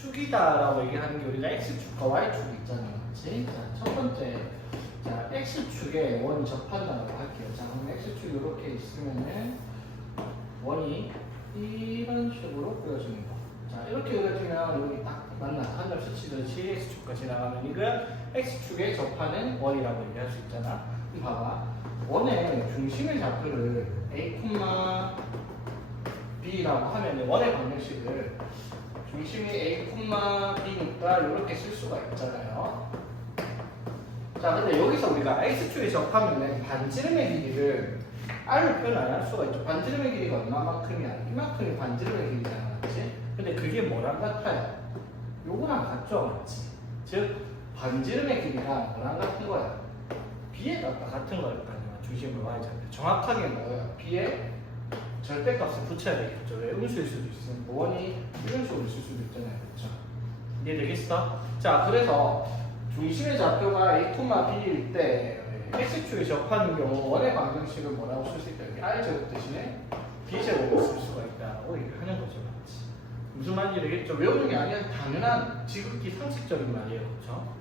축이다라고 얘기하는 게 우리가 x축과 y축이 있잖아요. 그렇지? 자, 첫 번째. 자, x축에 원이 접한다고 할게요. 자, 그럼 x축이 이렇게 있으면은 원이 이런 식으로 그려주는 거. 자, 이렇게 그려주면 여기 딱 만나서 한 점 스치듯이 x축과 지나가면 이걸 x축에 접하는 원이라고 얘기할 수 있잖아. 그럼 봐봐. 원의 중심의 좌표를 a, b라고 하면 원의 방정식을 중심이 a, b니까 이렇게 쓸 수가 있잖아요. 자, 근데 여기서 우리가 x축에 접하면 반지름의 길이를 r로 표현 안 할 수가 있죠. 반지름의 길이가 얼마만큼이야? 이만큼이 반지름의 길이잖아, 맞지? 근데 그게 뭐랑 같아요? 요거랑 같죠, 맞지? 즉, 반지름의 길이랑 뭐랑 같은 거야? b에 같은 거일 거 아니야, 중심을 y좌표. 정확하게 뭐예요? b에 절대값을 붙여야 되겠죠. 왜? 음수일 수도 있으면 원이 이런 식으로 있을 수도 있잖아요, 그렇죠? 이해되겠어? 자, 그래서 중심의 좌표가 a, b일 때 x축에 접하는 경우 원의 방정식을 뭐라고 쓸 수 있다? 여기 r제곱 대신에 b제곱을 쓸 수가 있다고 얘기하는 거죠, 맞지? 무슨 말인지 되겠죠? 외우는 게 아니라 당연한 지극히 상식적인 말이에요, 그렇죠?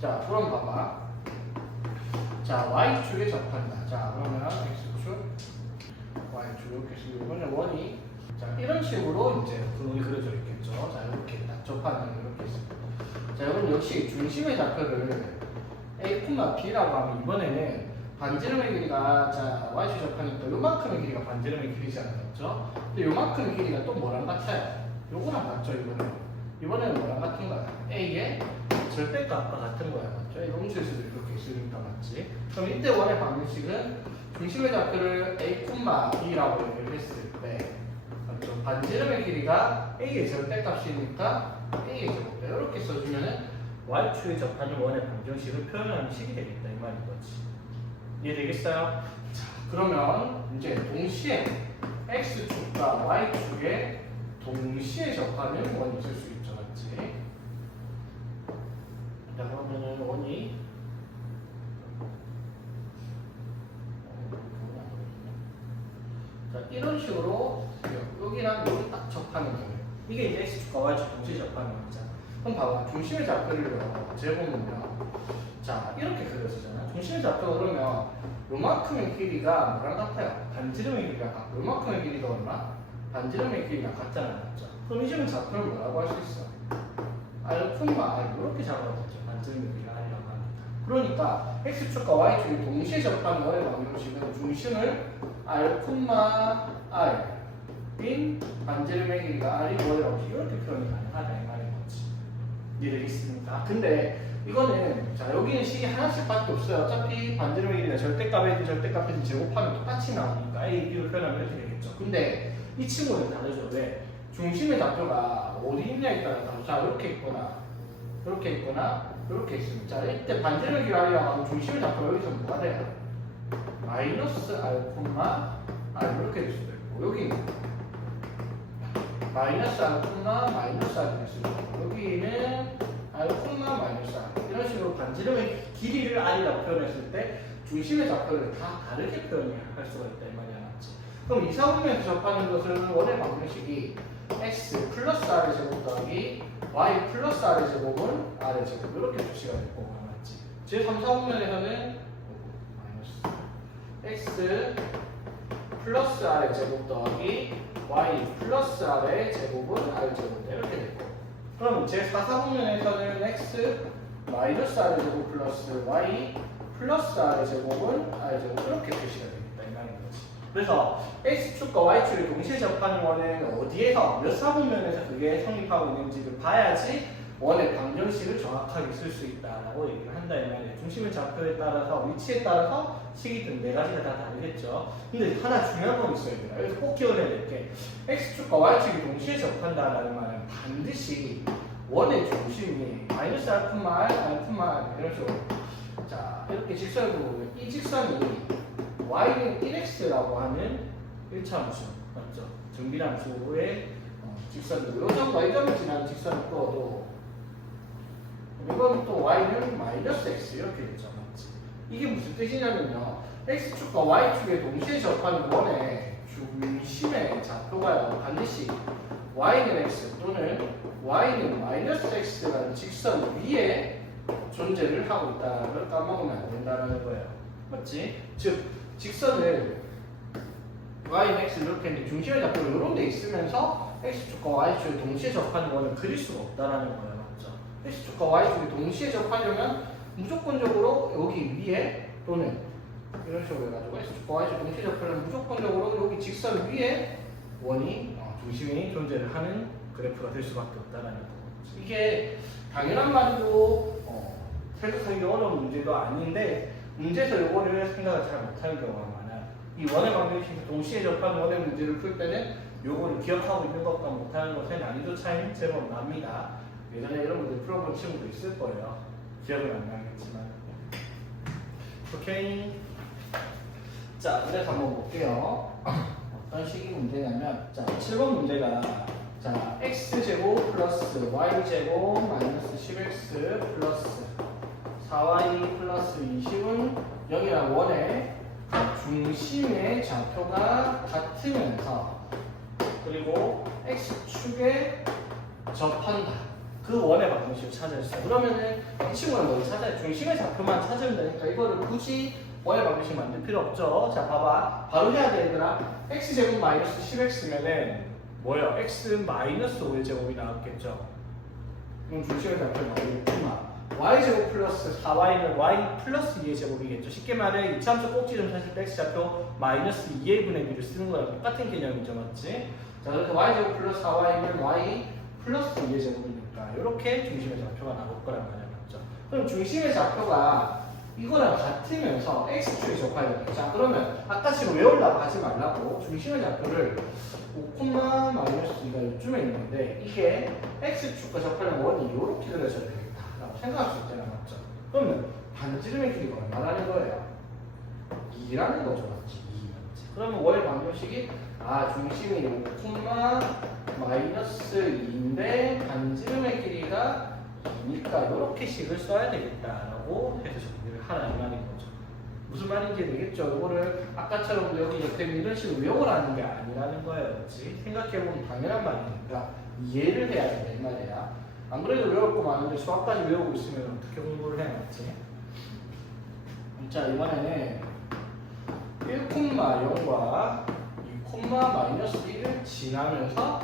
자, 그럼 봐봐. 자, y축에 접한다. 자, 그러면 x축, y축 이렇게 쓰고 이번에 원이 자, 이런 식으로 이제 그림이 그려져 있겠죠. 자, 이렇게 딱 접하는 이렇게 있습니다. 자, 이건 역시 중심의 좌표를 a, b라고 하면 이번에는 반지름의 길이가 자 y축 접하니까 요만큼의 길이가 반지름의 길이잖아요, 그렇죠? 근데 요만큼의 길이가 또 뭐랑 같아요? 요거랑 같죠, 이번에는 뭐랑 같은 거야? a의 절대값과 같은 거야, 맞죠? 음수에서도 이렇게 있으니까 맞지? 그럼 이때 원의 방정식은 중심의 좌표를 a, b라고 얘기를 했을 때 맞죠? 반지름의 길이가 a의 절대값이니까 a의 제곱 이렇게 써주면은 y축에 접하는 원의 방정식을 표현하는 식이 되겠다 이 말인 거지. 이해되겠어요? 자, 그러면 이제 동시에 x축과 y축에 동시에 접하는 원이 있을 수 있죠, 맞지? 자, 그러면은 원이 자, 이런 식으로 여기랑 여기 딱 접하는 거예요. 이게 이제 x축과 y축 동시에 접하는 거잖아. 그럼 봐봐. 중심의 좌표를 재보면요. 자, 이렇게 그려지잖아. 중심의 좌표가 그러면 요만큼의 길이가 뭐랑 같아요? 반지름의 길이가 같고 요만큼의 길이가 얼마? 반지름의 길이가 같잖아요, 맞죠? 그럼 이 지금 좌표를 뭐라고 할 수 있어? r, r 이렇게 잡아도 되죠. 반지름의 길이가 r이라고 합니다. 그러니까 x축과 y축이 동시에 접하는 원의 방정식은 중심을 r, r 인 반지름의 길이가 r이 뭐라고 이렇게 표현이 가능하다 이 말인 거지. 이해되겠습니까? 근데 이거는 자 여기는 식이 하나씩밖에 없어요. 어차피 반지름의 길이가 절대값이든 절대값이든 제곱하면 똑같이 나오니까 a, b로 표현하면 이렇게 되겠죠. 근데 이 친구는 다르죠. 왜? 중심의 좌표가 어디 있냐에 따라 다르죠. 자 이렇게 있거나 이렇게 있거나 이렇게 있습니다. 자 이때 반지름의 길이 r이라고 하면 중심의 좌표가 여기서 뭐가 돼요? 마이너스 r, r 이렇게 될 수도 있고 여기 마이너스 r, 마이너스 r 될 수도 있고 여기는 r, 마이너스 r 이런 식으로 반지름의 길이를 r이라고 표현했을 때 중심의 좌표를 다 다르게 표현할 수가 있다 이 말이야, 맞지? 그럼 이사분면에서 접하는 것은 원의 방정식이 x 플러스 r의 제곱 더하기 y 플러스 r의 제곱은 r의 제곱 이렇게 표시가 될 거고, 맞지? 제3사분면에서는 x 플러스 r의 제곱 더하기 y 플러스 r의 제곱은 r 제곱 이렇게 될 거고, 그럼 제4사분면에서는 x 마이너스 r의 제곱 플러스 y 플러스 r의 제곱은 r 제곱 이렇게 표시가 됩니다 이 말인 거지. 그래서 x축과 y축이 동시에 접하는 원은 어디에서 몇 사분면에서 그게 성립하고 있는지를 봐야지 원의 방정식을 정확하게 쓸 수 있다라고 얘기를 한다 이 말이에요. 중심의 좌표에 따라서 위치에 따라서 식이든 네 가지가 다 다르겠죠. 근데 하나 중요한 건 있어야 돼요. 여기서 꼭 기억해야 될 게 x축과 y축이 동시에 접한다라는 말은 반드시 원의 중심이 마이너스 알프마 r, 알프마 r 이런 식으로 자 이렇게 직선을 보면 이 직선이 y는 1x라고 하는 1차 함수 맞죠? 정비함수의 직선이고 이 점과 이 점을 지나는 직선을 끄어도 이건 또 y는 마이너스 x 이렇게 되죠, 맞지? 이게 무슨 뜻이냐면요, x축과 y축에 동시에 접하는 원의 중심의 좌표가 뭐가요? 반드시 y는 x 또는 y는 마이너스 x라는 직선 위에 존재를 하고 있다는 걸 까먹으면 안 된다는 거예요. 맞지? 즉 직선을 y는 x 이렇게 했는데 중심의 좌표가 이런 데 있으면서 x축과 y축이 동시에 접하는 거는 그릴 수가 없다라는 거예요. 맞죠? x축과 y축이 동시에 접하려면 무조건적으로 여기 위에 또는 이런 식으로 해가지고 x축과 y축 동시에 접하려면 무조건적으로 여기 직선 위에 원이 중심이 존재를 하는 그래프가 될 수밖에 없다라는 거. 이게 당연한 말이고 생각하기 어려운 문제도 아닌데 문제에서 이거를 생각을 잘 못하는 경우가 많아요. 이 원의 방정식이 동시에 접하는 원의 문제를 풀 때는 요거를 기억하고 있는 것과 못하는 것의 난이도 차이는 제법 납니다. 예전에 여러분들 풀어본 친구도 있을 거예요. 기억은 안 나겠지만. 오케이. 자, 그래서 한번 볼게요. 어떤 식의 문제냐면, 자, 7번 문제가, 자, x제곱 플러스 y제곱 마이너스 10x 플러스 4y 플러스 20은 여기랑 원의 중심의 좌표가 같으면서 그리고 x축에 접한다. 그 원의 방정식을 찾아주세요. 그러면은 이 친구는 뭘 찾아요? 중심의 좌표만 찾으면 되니까 이거를 굳이 원의 방정식 만들 필요 없죠. 자, 봐봐. 바로 해야 돼, 얘들아. x제곱 마이너스 10x면은 뭐예요? x 마이너스 5의 제곱이 나왔겠죠. 그럼 중심의 좌표는 어디겠구나. y제곱 플러스 4y는 y 플러스 2의 제곱이겠죠. 쉽게 말해 이차함수 꼭지점 찾을 때 x좌표 마이너스 2의 분의 b를 쓰는 거랑 똑같은 개념이죠. 맞지? 자, 그래서 y제곱 플러스 4y는 y 플러스 2의 제곱이니까 이렇게 중심의 좌표가 나올 거란 말이야. 맞죠? 그럼 중심의 좌표가 이거랑 같으면서 x축에 접해야 됩니다. 자, 그러면 아까처럼 외우려고 하지 말라고 중심의 좌표를 5, 마이너스 2가 이쯤에 있는데 이게 x축과 접하려면 원이 이렇게 그려져야 되겠다 라고 생각할 수 있잖아요. 맞죠? 그러면 반지름의 길이가 얼마라는 거예요? 2라는 거죠. 맞지? 2. 맞지? 그러면 원의 방정식이 중심이 5, 마이너스 2인데 반지름의 길이가 2니까 이렇게 식을 써야 되겠다라고 해서 정리를 하라 이 말인 거죠. 무슨 말인지 되겠죠? 이거를 아까처럼 여기 옆에 이런 식으로 외우고 하는 게 아니라는 거예요. 그렇지? 생각해보면 당연한 말이니까 이해를 해야 된다 이 말이야. 안 그래도 외울 거 많은데 수학까지 외우고 있으면 어떻게 공부를 해야 맞지? 자, 이번에는 1,0과 2, 마이너스 1을 지나면서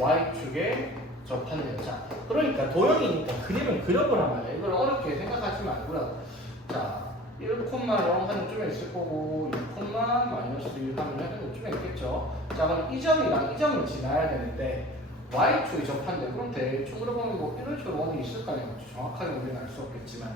y축에 접한대요. 자, 그러니까 도형이니까 그림을 그려보란 말이야. 이걸 어렵게 생각하지 말고요. 자, 1, 0 하는 쯤에 있을 거고 2, 마이너스 1 하는 쯤에 있겠죠. 자, 그럼 이 점이랑 이 점을 지나야 되는데 y축이 접한대. 그럼 대충 그려보면 뭐 이런 식으로 원이 있을 거 아니에요. 정확하게 우리는 알 수 없겠지만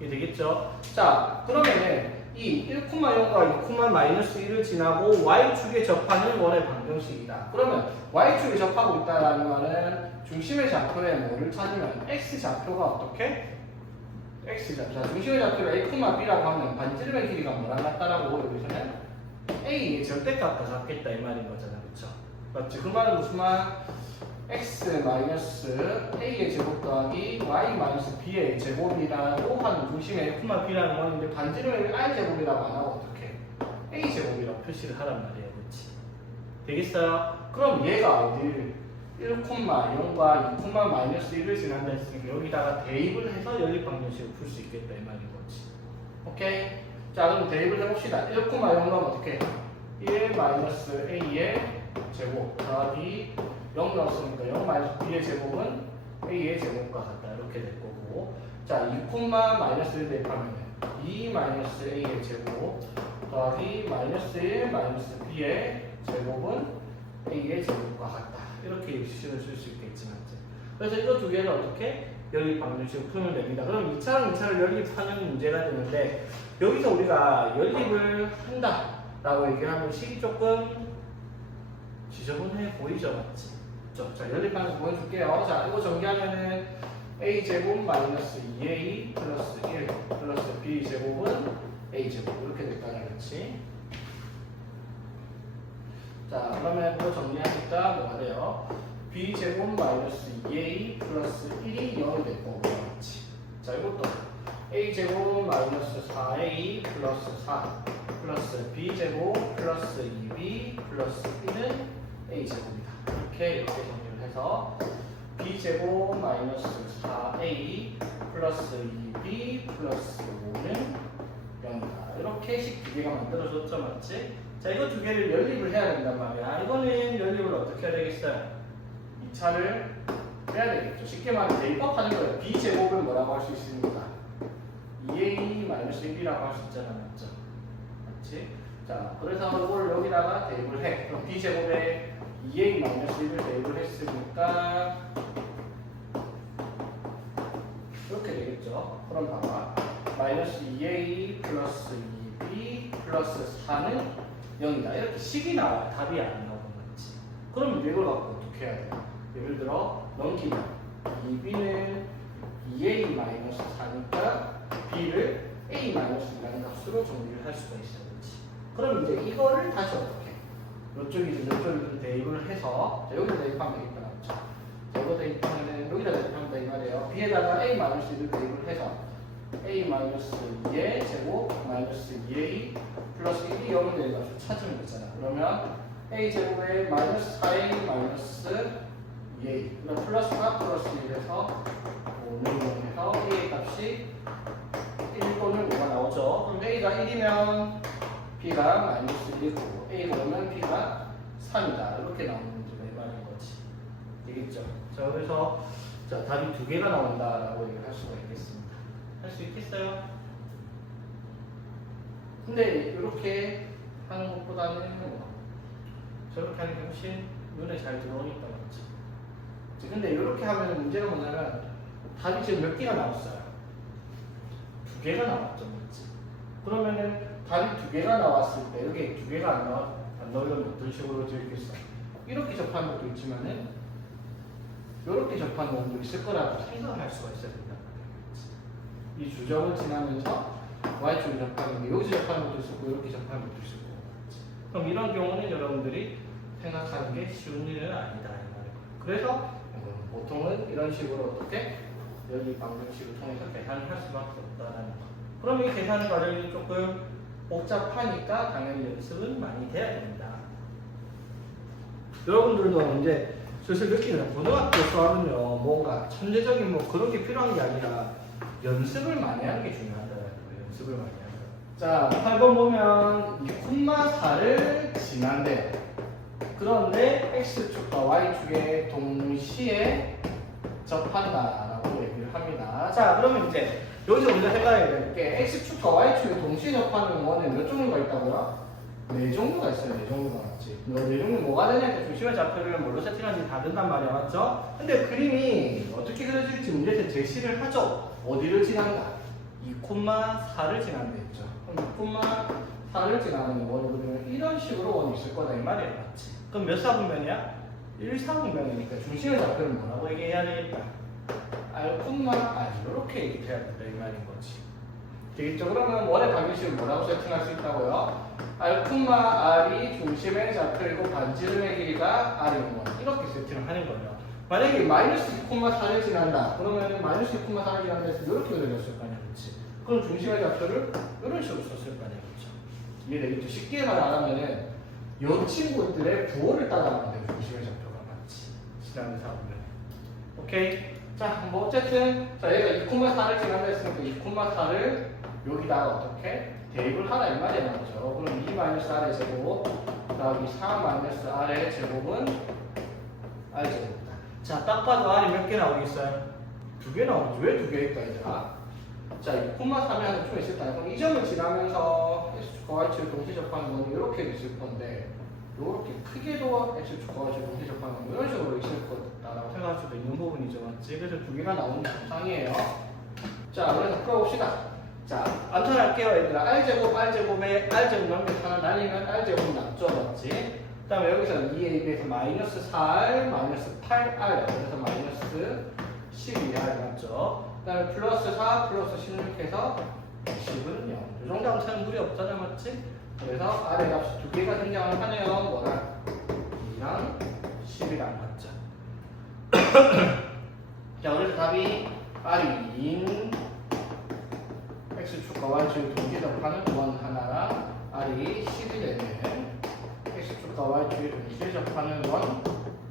이게 되겠죠. 자, 그러면은 이 1,0과 2, 마이너스 1을 지나고 y축에 접하는 원의 방정식이다. 그러면 y축에 접하고 있다는 말은 중심의 좌표에 뭐를 찾으면 x좌표가 어떻게? x좌표. 자, 중심의 좌표를 a, b라고 하면 반지름의 길이가 뭐랑 같다라고 여기서는 a의 절대값과 같겠다 이 말인 거잖아. 그쵸? 맞지? 그 말은 무슨 말? x 마이너스 a의 제곱 더하기 y 마이너스 b의 제곱이라고 하는 중심의 a, b라는 원인데 반지름의 i 제곱이라고 안 하고 어떻게? a 제곱이라고 표시를 하란 말이에요. 그렇지? 되겠어요? 그럼 얘가 어디를 1,0과 2, 마이너스 1을 지난다 했으니까 여기다가 대입을 해서 연립 방정식을 풀 수 있겠다 이 말인 거지. 오케이? 자, 그럼 대입을 해봅시다. 1,0하면 어떻게? 1 마이너스 a의 제곱 더하기 0 넣었으니까 0 마이너스 b의 제곱은 a의 제곱과 같다 이렇게 될 거고, 자, 2, 마이너스 1 대입하면 2 마이너스 a의 제곱 더하기 마이너스 1 마이너스 b의 제곱은 a의 제곱과 같다 이렇게 식을 쓸 수 있겠지. 맞지? 그래서 이거 두 개를 어떻게 연립 방정식을 풀면 됩니다. 그럼 2차랑 2차를 연립하는 문제가 되는데 여기서 우리가 연립을 한다 라고 얘기를 하면 식이 조금 지저분해 보이죠. 맞지? 자, 연립하는 거 보여줄게요. 자, 이거 정리하면은 a제곱 마이너스 2a 플러스 1 플러스 b제곱은 a제곱 이렇게 될까요? 그렇지? 자, 그러면 이거 정리하니까 뭐가 돼요? b제곱 마이너스 2a 플러스 1이 0이 될 거고, 그렇지? 자, 이것도 a제곱 마이너스 4a 플러스 4 플러스 b제곱 플러스 2b 플러스 1은 a제곱이다. 이렇게 정리를 해서 b제곱 마이너스 4a 플러스 2b 플러스 5는 0이다. 이렇게 식 두 개가 만들어졌죠, 맞지? 자, 이거 두 개를 연립을 해야 된단 말이야. 이거는 연립을 어떻게 해야 되겠어요? 2차를 해야 되겠죠. 쉽게 말하면 대입법하는 거예요. b제곱을 뭐라고 할 수 있습니까? 2a 마이너스 1이라고 할 수 있잖아, 맞죠? 맞지? 자, 그래서 이걸 여기다가 대입을 해. 그럼 b제곱에 2a 마이너스 1을 대입을 했으니까 이렇게 되겠죠. 그럼 봐봐. 마이너스 2a 플러스 2b 플러스 4는 0이다. 이렇게 식이 나와요. 답이 안 나오는 거지. 그럼 이걸 갖고 어떻게 해야 돼요? 예를 들어 넘기면 2b는 2a 마이너스 4니까 b를 a 마이너스 2라는 값으로 정리를 할 수가 있어요. 그렇지? 그럼 이제 이거를 다시 어떻게? 이쪽이든 이쪽이든 대입을 해서 자, 여기다 대입하면 되겠다. 맞죠? 자, 이거 대입하면 여기다 대입하면 돼 이 말이에요. b에다가 a 마이너스 1을 대입을 해서 a 마이너스 2의 제곱 마이너스 2a 플러스 1이 0을 내려가지고 찾으면 되잖아. 그러면 a 제곱에 마이너스 4a 마이너스 2a 그럼 플러스 4 플러스 1에서 5는 0에서 a의 값이 1 또는 5가 나오죠. 그럼 a가 1이면 b가 마이너스 1이고 a가 5면 b가 3이다. 이렇게 나오는 문제가 이 말인 거지. 되겠죠? 자, 그래서 자, 답이 두 개가 나온다라고 얘기를 할 수가 있겠습니다. 할 수 있겠어요? 근데 이렇게 하는 것보다는 저렇게 하는 게 훨씬 눈에 잘 들어오니까 맞지. 근데 이렇게 하면 문제가 뭐냐면 답이 지금 몇 개가 나왔어요? 두 개가 나왔죠, 맞지? 그러면은 답이 두 개가 나왔을 때 여기 두 개가 안 나오려면 어떤 식으로 적겠어? 이렇게 접하는 것도 있지만은 이렇게 접하는 것도 있을 거라고 생각을 할 수가 있어야 된다. 이 주점을 지나면서 y축을 접하는 게 여기서 접하는 것도 있었고 이렇게 접하는 것도 있을 거고. 그럼 이런 경우는 여러분들이 생각하는 게 쉬운 일은 아니다 이 말이에요. 그래서 보통은 이런 식으로 어떻게 여기 방정식을 통해서 계산을 할 수밖에 없다는 거. 그럼 이 계산 과정이 조금 복잡하니까 당연히 연습은 많이 돼야 됩니다. 여러분들도 이제 슬슬 느끼는 고등학교 수학은요 뭔가 천재적인 뭐 그런 게 필요한 게 아니라 연습을 많이 하는 게 중요하더라고요. 연습을 많이 하는 거. 자, 8번 보면 2,4를 지난대요. 그런데 x축과 y축에 동시에 접한다라고 얘기를 합니다. 자, 그러면 이제 여기서 우리가 생각해야 될 게 x축과 y축에 동시에 접하는 원에 몇 종류가 있다고요? 네 종류가 있어요. 네 종류가 맞지. 네 종류 뭐가 되냐니까 중심의 좌표를 뭘로 세팅하는지 다 된단 말이야. 맞죠? 근데 그림이 어떻게 그려질지 문제에서 제시를 하죠. 어디를 지난다? 2,4를 지난다 했죠. 그럼 2,4를 지나는 원을 그리면 이런 식으로 원이 있을 거다 이 말이에요. 맞지? 그럼 몇 사분면이야? 1사분면이니까 중심의 좌표를 뭐라고 얘기해야 되겠다? R, 이렇게 얘기해야 된다 이 말인 거지. 되겠죠? 그러면 원의 방정식을 뭐라고 세팅할 수 있다고요? R이 중심의 좌표이고 반지름의 길이가 R인 원. 이렇게 세팅을 하는 거예요. 만약에 마이너스 2,4를 지난다. 그러면 마이너스 2,4를 지난다 해서 이렇게 그려졌을 거 아니야, 그렇지? 그럼 중심의 좌표를 이런 식으로 썼을 거 아니야, 그렇죠? 이해되겠죠? 쉽게 말하면은 이 친구들의 부호를 따라가면 돼요, 중심의 좌표가 맞지? 지나는 사람들. 오케이? 자, 뭐 어쨌든 자 얘가 2,4를 지난다 했으니까 2,4를 여기다가 어떻게 대입을 하라 이 말이 나오죠. 그럼 2-r의 제곱 더하기 4-r의 제곱은 r제곱이다. 자, 딱 봐도 r이 몇 개 나오겠어요? 두 개 나오죠. 왜 두 개일까 얘들아? 자, 2,3이 좀 있을 거 아니야. 그럼 이 점을 지나면서 x축과 y축을 동시에 접하는 건 이렇게 있을 건데 이렇게 크게도 x축과 y축을 동시에 접하는 건 이런 식으로 있을 거다라고 생각할 수도 있는 부분이죠. 맞지? 그래서 두 개가 나오는 게 정상이에요. 자, 그래서 풀어봅시다. 자, 암산할게요, 얘들아. r제곱에 r제곱 넘겨서 하나 날리면 r제곱 남죠, 맞지? 그 다음에 여기서 2a 비해서 마이너스 4r, 마이너스 8r, 그래서 마이너스 12r 맞죠? 그 다음에 플러스 4, 플러스 16 해서 10은 0. 이 정도 암산은 무리 없잖아, 맞지? 그래서 r의 값이 두 개가 등장을 하네요. 뭐랑? 2랑 10이랑 맞죠? 자, 그래서 답이 r이 2인 x축과 y축이 동시에 접하는 원 하나랑 r이 10이 되는 x축과 플러스가 y축의 동시에 접하는 원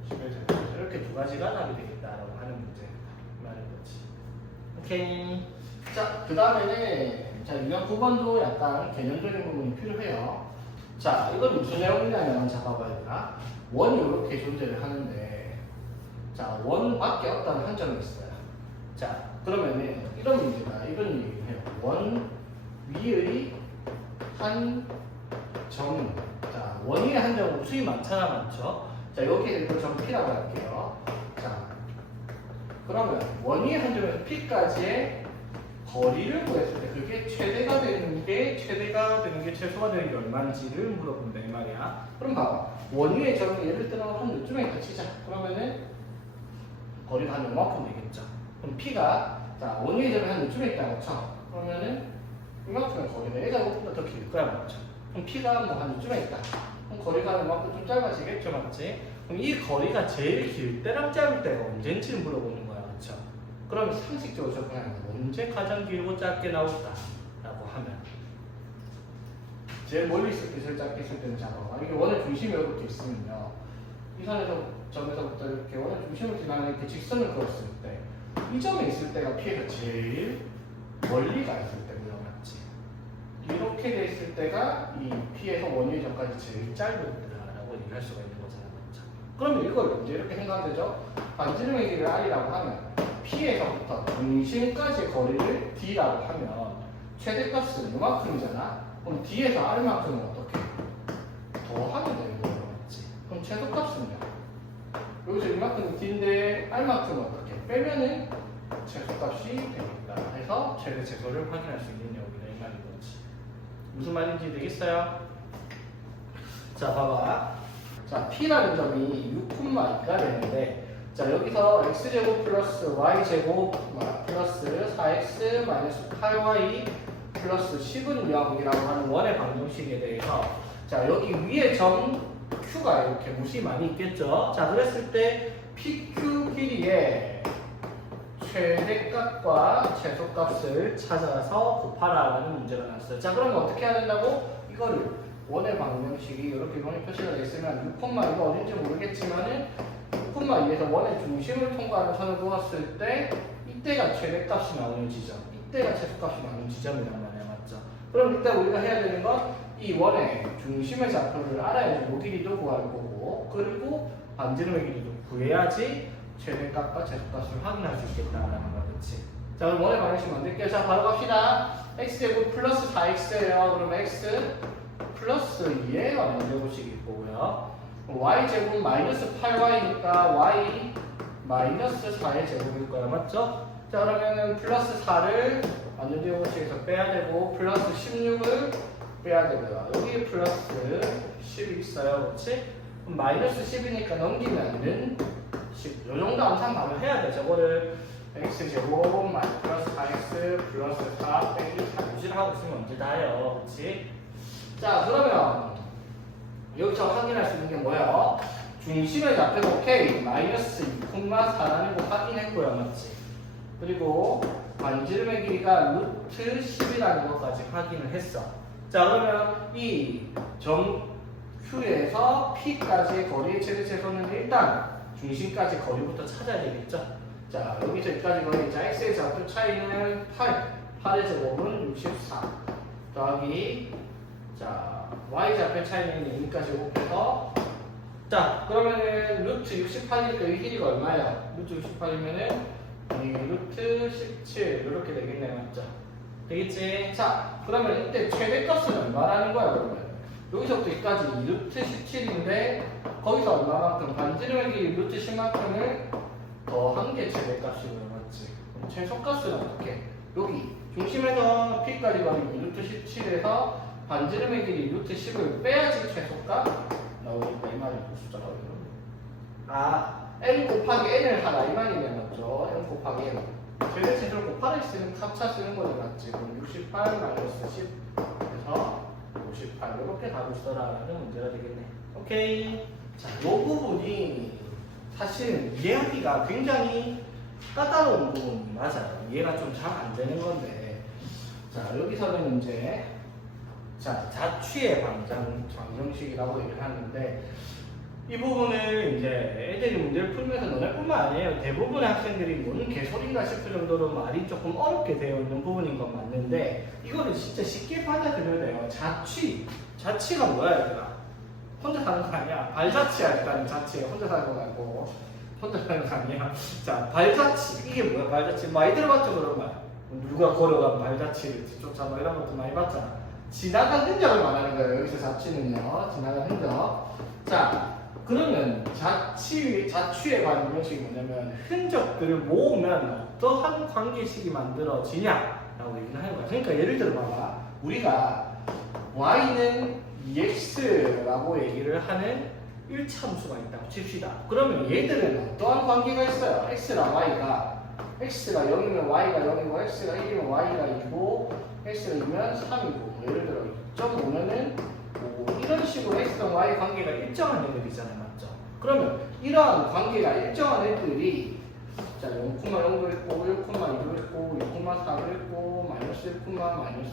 10의 제곱 이렇게 두 가지가 답이 되겠다라고 하는 문제 말인 거지. 오케이. 자, 그 다음에는 자, 유형 9번도 약간 개념적인 부분이 필요해요. 자, 이건 무슨 내용이냐면 잡아봐야 되나? 원이 이렇게 존재를 하는데 자, 원밖에 없다는 한 점이 있어요. 자, 그러면은 이런 문제가 이런 얘기를 해요. 원 위의 한 점. 자, 원 위의 한 점은 수이 많잖아, 많죠? 자, 여기에 이거 점 P라고 할게요. 자, 그러면 원 위의 한 점에서 P까지의 거리를 구했을 때 그게 최대가 되는 게 최소가 되는 게 얼마인지를 물어본다 이 말이야. 그럼 봐봐. 원 위의 점이 예를 들어 한 요쯤에 있다 치자. 그러면은 거리가 한 요만큼 되겠죠. 그럼 P가 자, 원 위의 점이 한 요쯤에 있다고 쳐. 그러면은 이만큼의 거리가 A자보다 더 길 거야 맞죠? 그럼 P가 뭐 한 요쯤에 있다. 그럼 거리가 이만큼 좀 짧아지겠죠 맞지? 그럼 이 거리가 제일 길 때랑 짧을 때가 언제인지를 물어보는 거야 맞죠? 그럼 상식적으로 접근하는 거 언제 가장 길고 짧게 나올까? 라고 하면 제일 멀리 있을 때 제일 짧게 있을 때는 잡아봐. 이게 원의 중심이 이렇게 있으면요 이 선에서 점에서부터 이렇게 원의 중심을 지나는 이렇게 직선을 그었을 때 이 점에 있을 때가 P에서 제일 멀리 가 있을 때고요 맞지? 이렇게 돼 있을 때가 이 P에서 원위의 점까지 제일 짧은 때라고 얘기할 수가 있는 거잖아 맞죠? 그러면 이걸 언제 이렇게 생각하면 되죠? 반지름의 길이를 R이라고 하면 P에서부터 중심까지 거리를 D라고 하면 최대값은 이만큼이잖아. 그럼 D에서 R만큼은 어떻게? 더하면 되는 거예요. 맞지? 그럼 최소값은요? 여기서 이만큼은 D인데 R만큼은 어떻게? 빼면은 최소값이 되겠다 해서 최대 최소를 확인할 수 있는 여기다 이 말인 거지. 무슨 말인지 되겠어요? 자 봐봐. 자 P라는 점이 6,2가 되는데 자 여기서 x제곱 플러스 y제곱 플러스 4x 마이너스 8y 플러스 10은 0이라고 하는 원의 방정식에 대해서 자 여기 위에 점 q가 이렇게 무시 많이 있겠죠. 자 그랬을 때 pq 길이의 최대값과 최소값을 찾아서 곱하라라는 문제가 나왔어요. 자 그러면 어떻게 해야 된다고? 이거를 원의 방정식이 이렇게 원이 표시가 되어 있으면 6,2가 어딘지 모르겠지만은 6,2에서 원의 중심을 통과하는 선을 그었을 때 이때가 최대값이 나오는 지점, 이때가 최소값이 나오는 지점이란 말이야, 맞죠? 그럼 이때 우리가 해야 되는 건 이 원의 중심의 좌표를 알아야지 요 길이도 구할 거고 그리고 반지름의 길이도 구해야지 최대값과 최소값을 확인할 수 있겠다라는 거겠지. 자 그럼 원의 방정식 만들게요. 자 바로 갑시다. x제곱 플러스 4x예요. 그럼 x 플러스 2의 완전제곱식일 거고요. y제곱 마이너스 8y니까 y 마이너스 4의 제곱일 거야 맞죠? 자 그러면은 플러스 4를 완전제곱식에서 빼야 되고 플러스 16을 빼야 되고요. 여기 플러스 10이 있어요 그렇지? 그럼 마이너스 10이니까 넘기면은 10. 요 정도 항상 바로 해야 돼. 저거를 x제곱 마이너스 플러스 4x 플러스 4 빼기 4 유지를 하고 있으면 언제 다 해요 그렇지? 자 그러면 여기서 확인할 수 있는 게 뭐예요? 중심의 좌표가 오케이 마이너스 2,4라는 거 확인했고요 맞지? 그리고 반지름의 길이가 루트 10이라는 것까지 확인을 했어. 자 그러면 이 점 Q에서 P까지의 거리의 최대 최소는 일단 중심까지 거리부터 찾아야 되겠죠? 자 여기서 여기까지 거리 자 x의 좌표 차이는 8의 제곱은 64 더하기 자 y 좌표 차이는 2니까 제곱해서 자 그러면은 루트 68이니까 이 길이가 얼마예요? 루트 68이면은 이 루트 17 이렇게 되겠네 맞죠? 되겠지? 자 그러면 이때 최대값은 얼마라는 거야 그러면 여기서부터 여기까지 이 루트 17인데 거기서 얼마만큼 반지름의 길이 루트 10만큼을 더한 게 최대값이고요 맞지? 그럼 최소값은 어떻게? 여기 중심에서 P까지 가는 이 루트 17에서 반지름의 길이 루트 10을 빼야지 최소값 나오니까 이 말이 무슨 숫자라고 그러면 아 n 곱하기 n을 하라 이 말이네 맞죠? n 곱하기 n 최대 최소를 곱하라 쓰는 합차 쓰는 거죠 맞지? 그럼 68 마이너스 10 해서 58 이렇게 답을 써라라는 문제가 되겠네. 오케이. 자, 이 부분이 사실 이해하기가 굉장히 까다로운 부분 맞아요. 이해가 좀 잘 안 되는 건데 자 여기서는 이제 자, 자취의 방정식이라고 얘기를 하는데 이 부분을 이제 애들이 문제를 풀면서 너네뿐만 아니에요. 대부분의 학생들이 뭔 개소리인가 싶을 정도로 말이 조금 어렵게 되어 있는 부분인 건 맞는데 이거를 진짜 쉽게 받아들여야 돼요. 자취가 뭐야 얘들아? 혼자 사는 거 아니야? 발자취야 일단 자취. 혼자 사는 거 말고 혼자 사는 거 아니야? 자, 발자취 이게 뭐야? 발자취 많이 들어봤죠 그러면? 누가 걸어간 발자취를 쫓아 뭐 이런 것도 많이 봤잖아. 지나간 흔적을 말하는 거예요. 여기서 자취는요. 지나간 흔적. 자, 그러면 자취의 방정식이 뭐냐면 흔적들을 모으면 어떠한 관계식이 만들어지냐라고 얘기를 하는 거야. 그러니까 예를 들어 봐봐. 우리가 y는 ex라고 얘기를 하는 일차함수가 있다고 칩시다. 그러면 얘들은 어떠한 관계가 있어요? x랑 y가 0이면 y가 0이고 x가 1이면 y가 2고 x가 2면 3이고 뭐 예를 들어 2.5면은 이런 식으로 x랑 y 관계가 일정한 애들이잖아요. 맞죠? 그러면 이러한 관계가 일정한 애들이 자 0,0도 있고 1,2도 있고 2,4도 있고 마이너스 1, 마이너스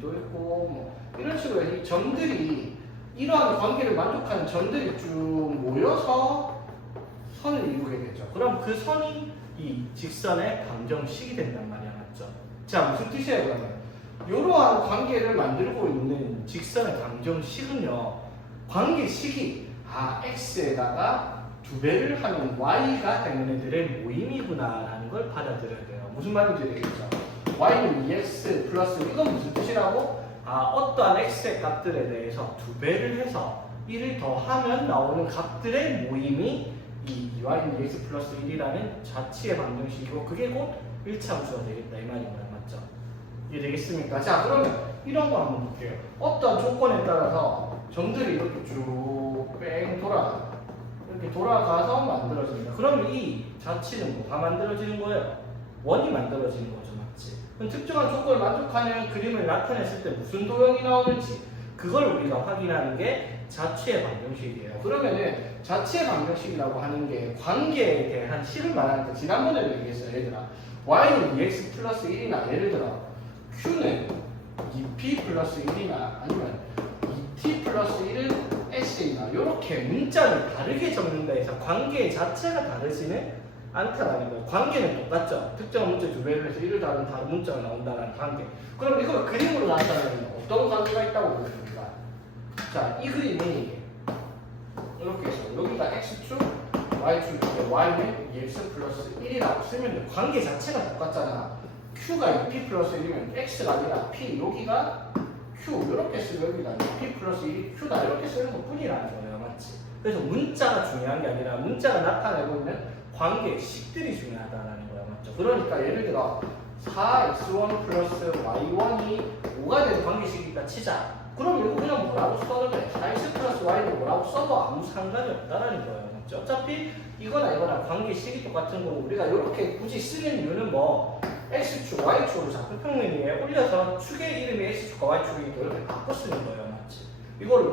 2도 있고 뭐 이런 식으로 이 점들이 이러한 관계를 만족하는 점들이 쭉 모여서 선을 이루게 되죠. 그럼 그 선이 이 직선의 방정식이 된단 말이야. 맞죠? 자 무슨 뜻이에요 그러면? 이러한 관계를 만들고 있는 직선의 방정식은요. 관계식이 x에다가 2배를 하면 y가 되는 애들의 모임이구나 라는 걸 받아들여야 돼요. 무슨 말인지 되겠죠? y는 2x 플러스 이건 무슨 뜻이라고? 어떠한 x의 값들에 대해서 2배를 해서 1을 더하면 나오는 값들의 모임이 이 y는 2x 플러스 1이라는 자취의 방정식이고 그게 곧 1차함수가 되겠다 이 말인 거예요. 맞죠? 이해되겠습니까? 자 그러면 이런 거 한번 볼게요. 어떤 조건에 따라서 점들이 이렇게 쭉 뺑 돌아가서 만들어집니다. 그러면 이 자취는 뭐가 만들어지는 거예요? 원이 만들어지는 거죠. 맞지? 그럼 특정한 조건을 만족하는 그림을 나타냈을 때 무슨 도형이 나오는지 그걸 우리가 확인하는 게 자취의 방정식이에요. 그러면은 자취의 방정식이라고 하는 게 관계에 대한 식을 말하니까 지난번에도 얘기했어요. 얘들아 y는 2x 플러스 1이나 예를 들어 q는 2p 플러스 1이나 아니면 2t 플러스 1은 s이나 이렇게 문자를 다르게 적는다 해서 관계 자체가 다르지는 않다라는 거예요. 관계는 똑같죠. 특정한 문자 2배를 해서 1을 다른 다른 문자가 나온다는 관계. 그럼 이걸 그림으로 나타내면 어떤 관계가 있다고 보여줍니까? 자, 이 그림이 이렇게 해서 여기가 x축, y축인데 y는 2x 플러스 1이라고 쓰면 관계 자체가 똑같잖아. q가 2p 플러스 1이면 x가 아니라 p, 여기가 q 이렇게 쓰고 여기다 p 플러스 1이 q다 이렇게 쓰는 것 뿐이라는 거예요. 맞지? 그래서 문자가 중요한 게 아니라 문자가 나타내고 있는 관계식들이 중요하다는 거예요. 맞죠? 그러니까 예를 들어 4x1 플러스 y1이 5가 되는 관계식이니까 치자. 그럼 이거 그냥 뭐라고 써도 돼. 4x 플러스 y는 뭐라고 써도 아무 상관이 없다는 거예요. 맞죠? 어차피 이거나 관계식이 똑같은 거고 우리가 이렇게 굳이 쓰는 이유는 뭐 x축, y축으로 좌표평면 위에 올려서 축의 이름이 x축과 y축이니까 이렇게 바꿔 쓰는 거예요. 맞지? 이거를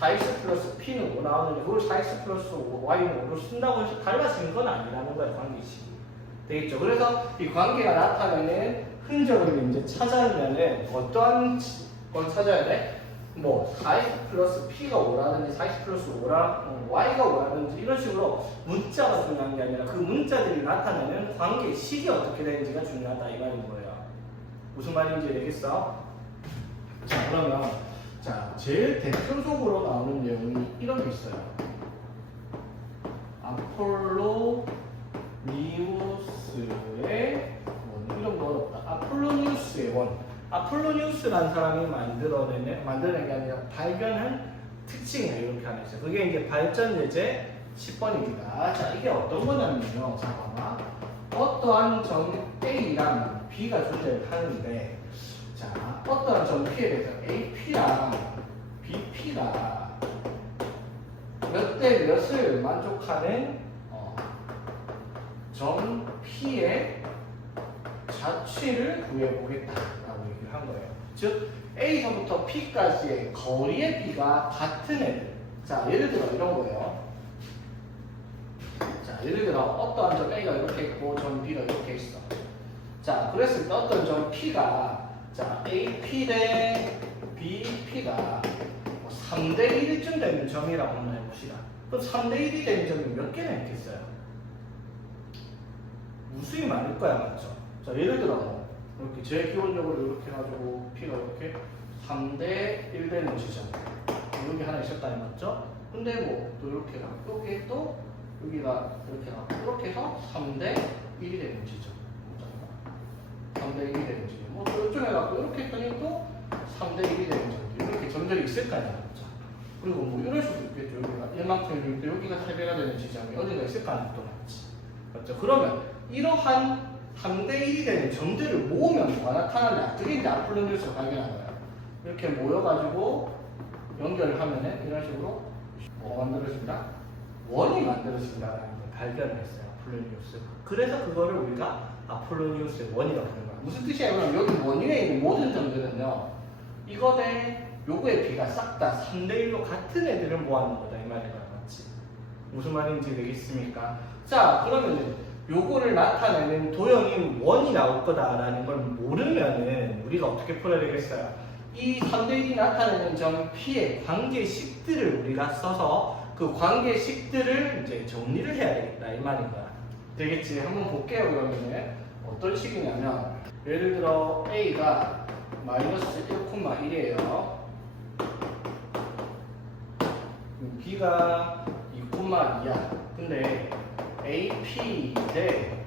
4x 플러스 p는 5 나오는데 그걸 4x 플러스 y는 5로 쓴다고 해서 달라지는 건 아니라는 거예요. 관계식이. 되겠죠? 그래서 이 관계가 나타내는 흔적을 이제 찾아내면 어떠한 걸 찾아야 돼? 뭐 4x 플러스 p가 5라든지 4x 플러스 5랑 y가 5라든지 이런 식으로 문자가 중요한 게 아니라 그 문자들이 나타내는 관계식이 어떻게 되는지가 중요하다 이 말인 거예요. 무슨 말인지 알겠어? 자 그러면 자 제일 대표적으로 나오는 내용이 이런 게 있어요. 아폴로니우스의 원 이런 거 어렵다. 아폴로니우스의 원. 아폴로니우스라는 사람이 만들어낸 게 아니라 발견한 특징이에요. 이렇게 하나 있어요. 그게 이제 발전 예제 10번입니다. 자, 이게 어떤 거냐면요. 자, 봐봐. 어떠한 점 A랑 B가 존재를 하는데, 자, 어떠한 점 P에 대해서 AP랑 BP가 몇 대 몇을 만족하는 점 P의 자취를 구해보겠다라고 얘기를 한 거예요. 즉 A서부터 P까지의 거리의 B가 같은 애들. 자 예를 들어 이런 거예요. 자 예를 들어 어떠한 점 A가 이렇게 있고 점 B가 이렇게 있어. 자 그랬을 때 어떤 점 P가 자 AP 대 BP가 3대 1쯤 되는 점이라고 한번 해봅시다. 그럼 3대 1이 되는 점이 몇 개나 있겠어요? 무수히 많을 거야, 맞죠? 자, 예를 들어 뭐 이렇게 제일 기본적으로 이렇게 해가지고 P가 이렇게 3대 1 되는 지점 여기 하나 있었다니 맞죠? 근데 뭐 또 이렇게 가고 여기에 또 여기가 이렇게 가고 이렇게 해서 3대 1이 되는 지점 3대 1이 되는 지점 뭐또 이쪽에 가고 이렇게 했더니 또 3대 1이 되는 점들 이렇게 점들이 있을 거 아니야 맞죠? 그리고 뭐 이럴 수도 있겠죠. 여기가 1만큼인데 여기가 3배가 되는 지점이 어디가 있을 거 아니야 또 맞지? 맞죠? 그러면 이러한 3대 1이 되는 점들을 모으면 뭐가 나타나냐? 그게 이제 아폴로니우스를 발견한 거야. 이렇게 모여가지고 연결을 하면은 이런 식으로 뭐가 만들어진다? 원이 만들어진다라는 걸 발견을 했어요. 아폴로니우스. 그래서 그거를 우리가 아폴로니우스의 원이라고 부르는 거야. 무슨 뜻이야? 그럼 여기 원 위에 있는 모든 점들은요. 이거 대 요거의 비가 싹 다 3대 1로 같은 애들을 모아놓은 거다. 이 말인 거야. 맞지? 무슨 말인지 되겠습니까? 자, 그러면은 요거를 나타내는 도형이 원이 나올 거다라는 걸 모르면은 우리가 어떻게 풀어야 되겠어요? 이 3대 1이 나타내는 점 P의 관계식들을 우리가 써서 그 관계식들을 이제 정리를 해야 되겠다 이 말인 거야. 되겠지? 한번 볼게요. 그러면은 어떤 식이냐면 예를 들어 A가 마이너스 1,1이에요. B가 2,2야. 근데 AP 대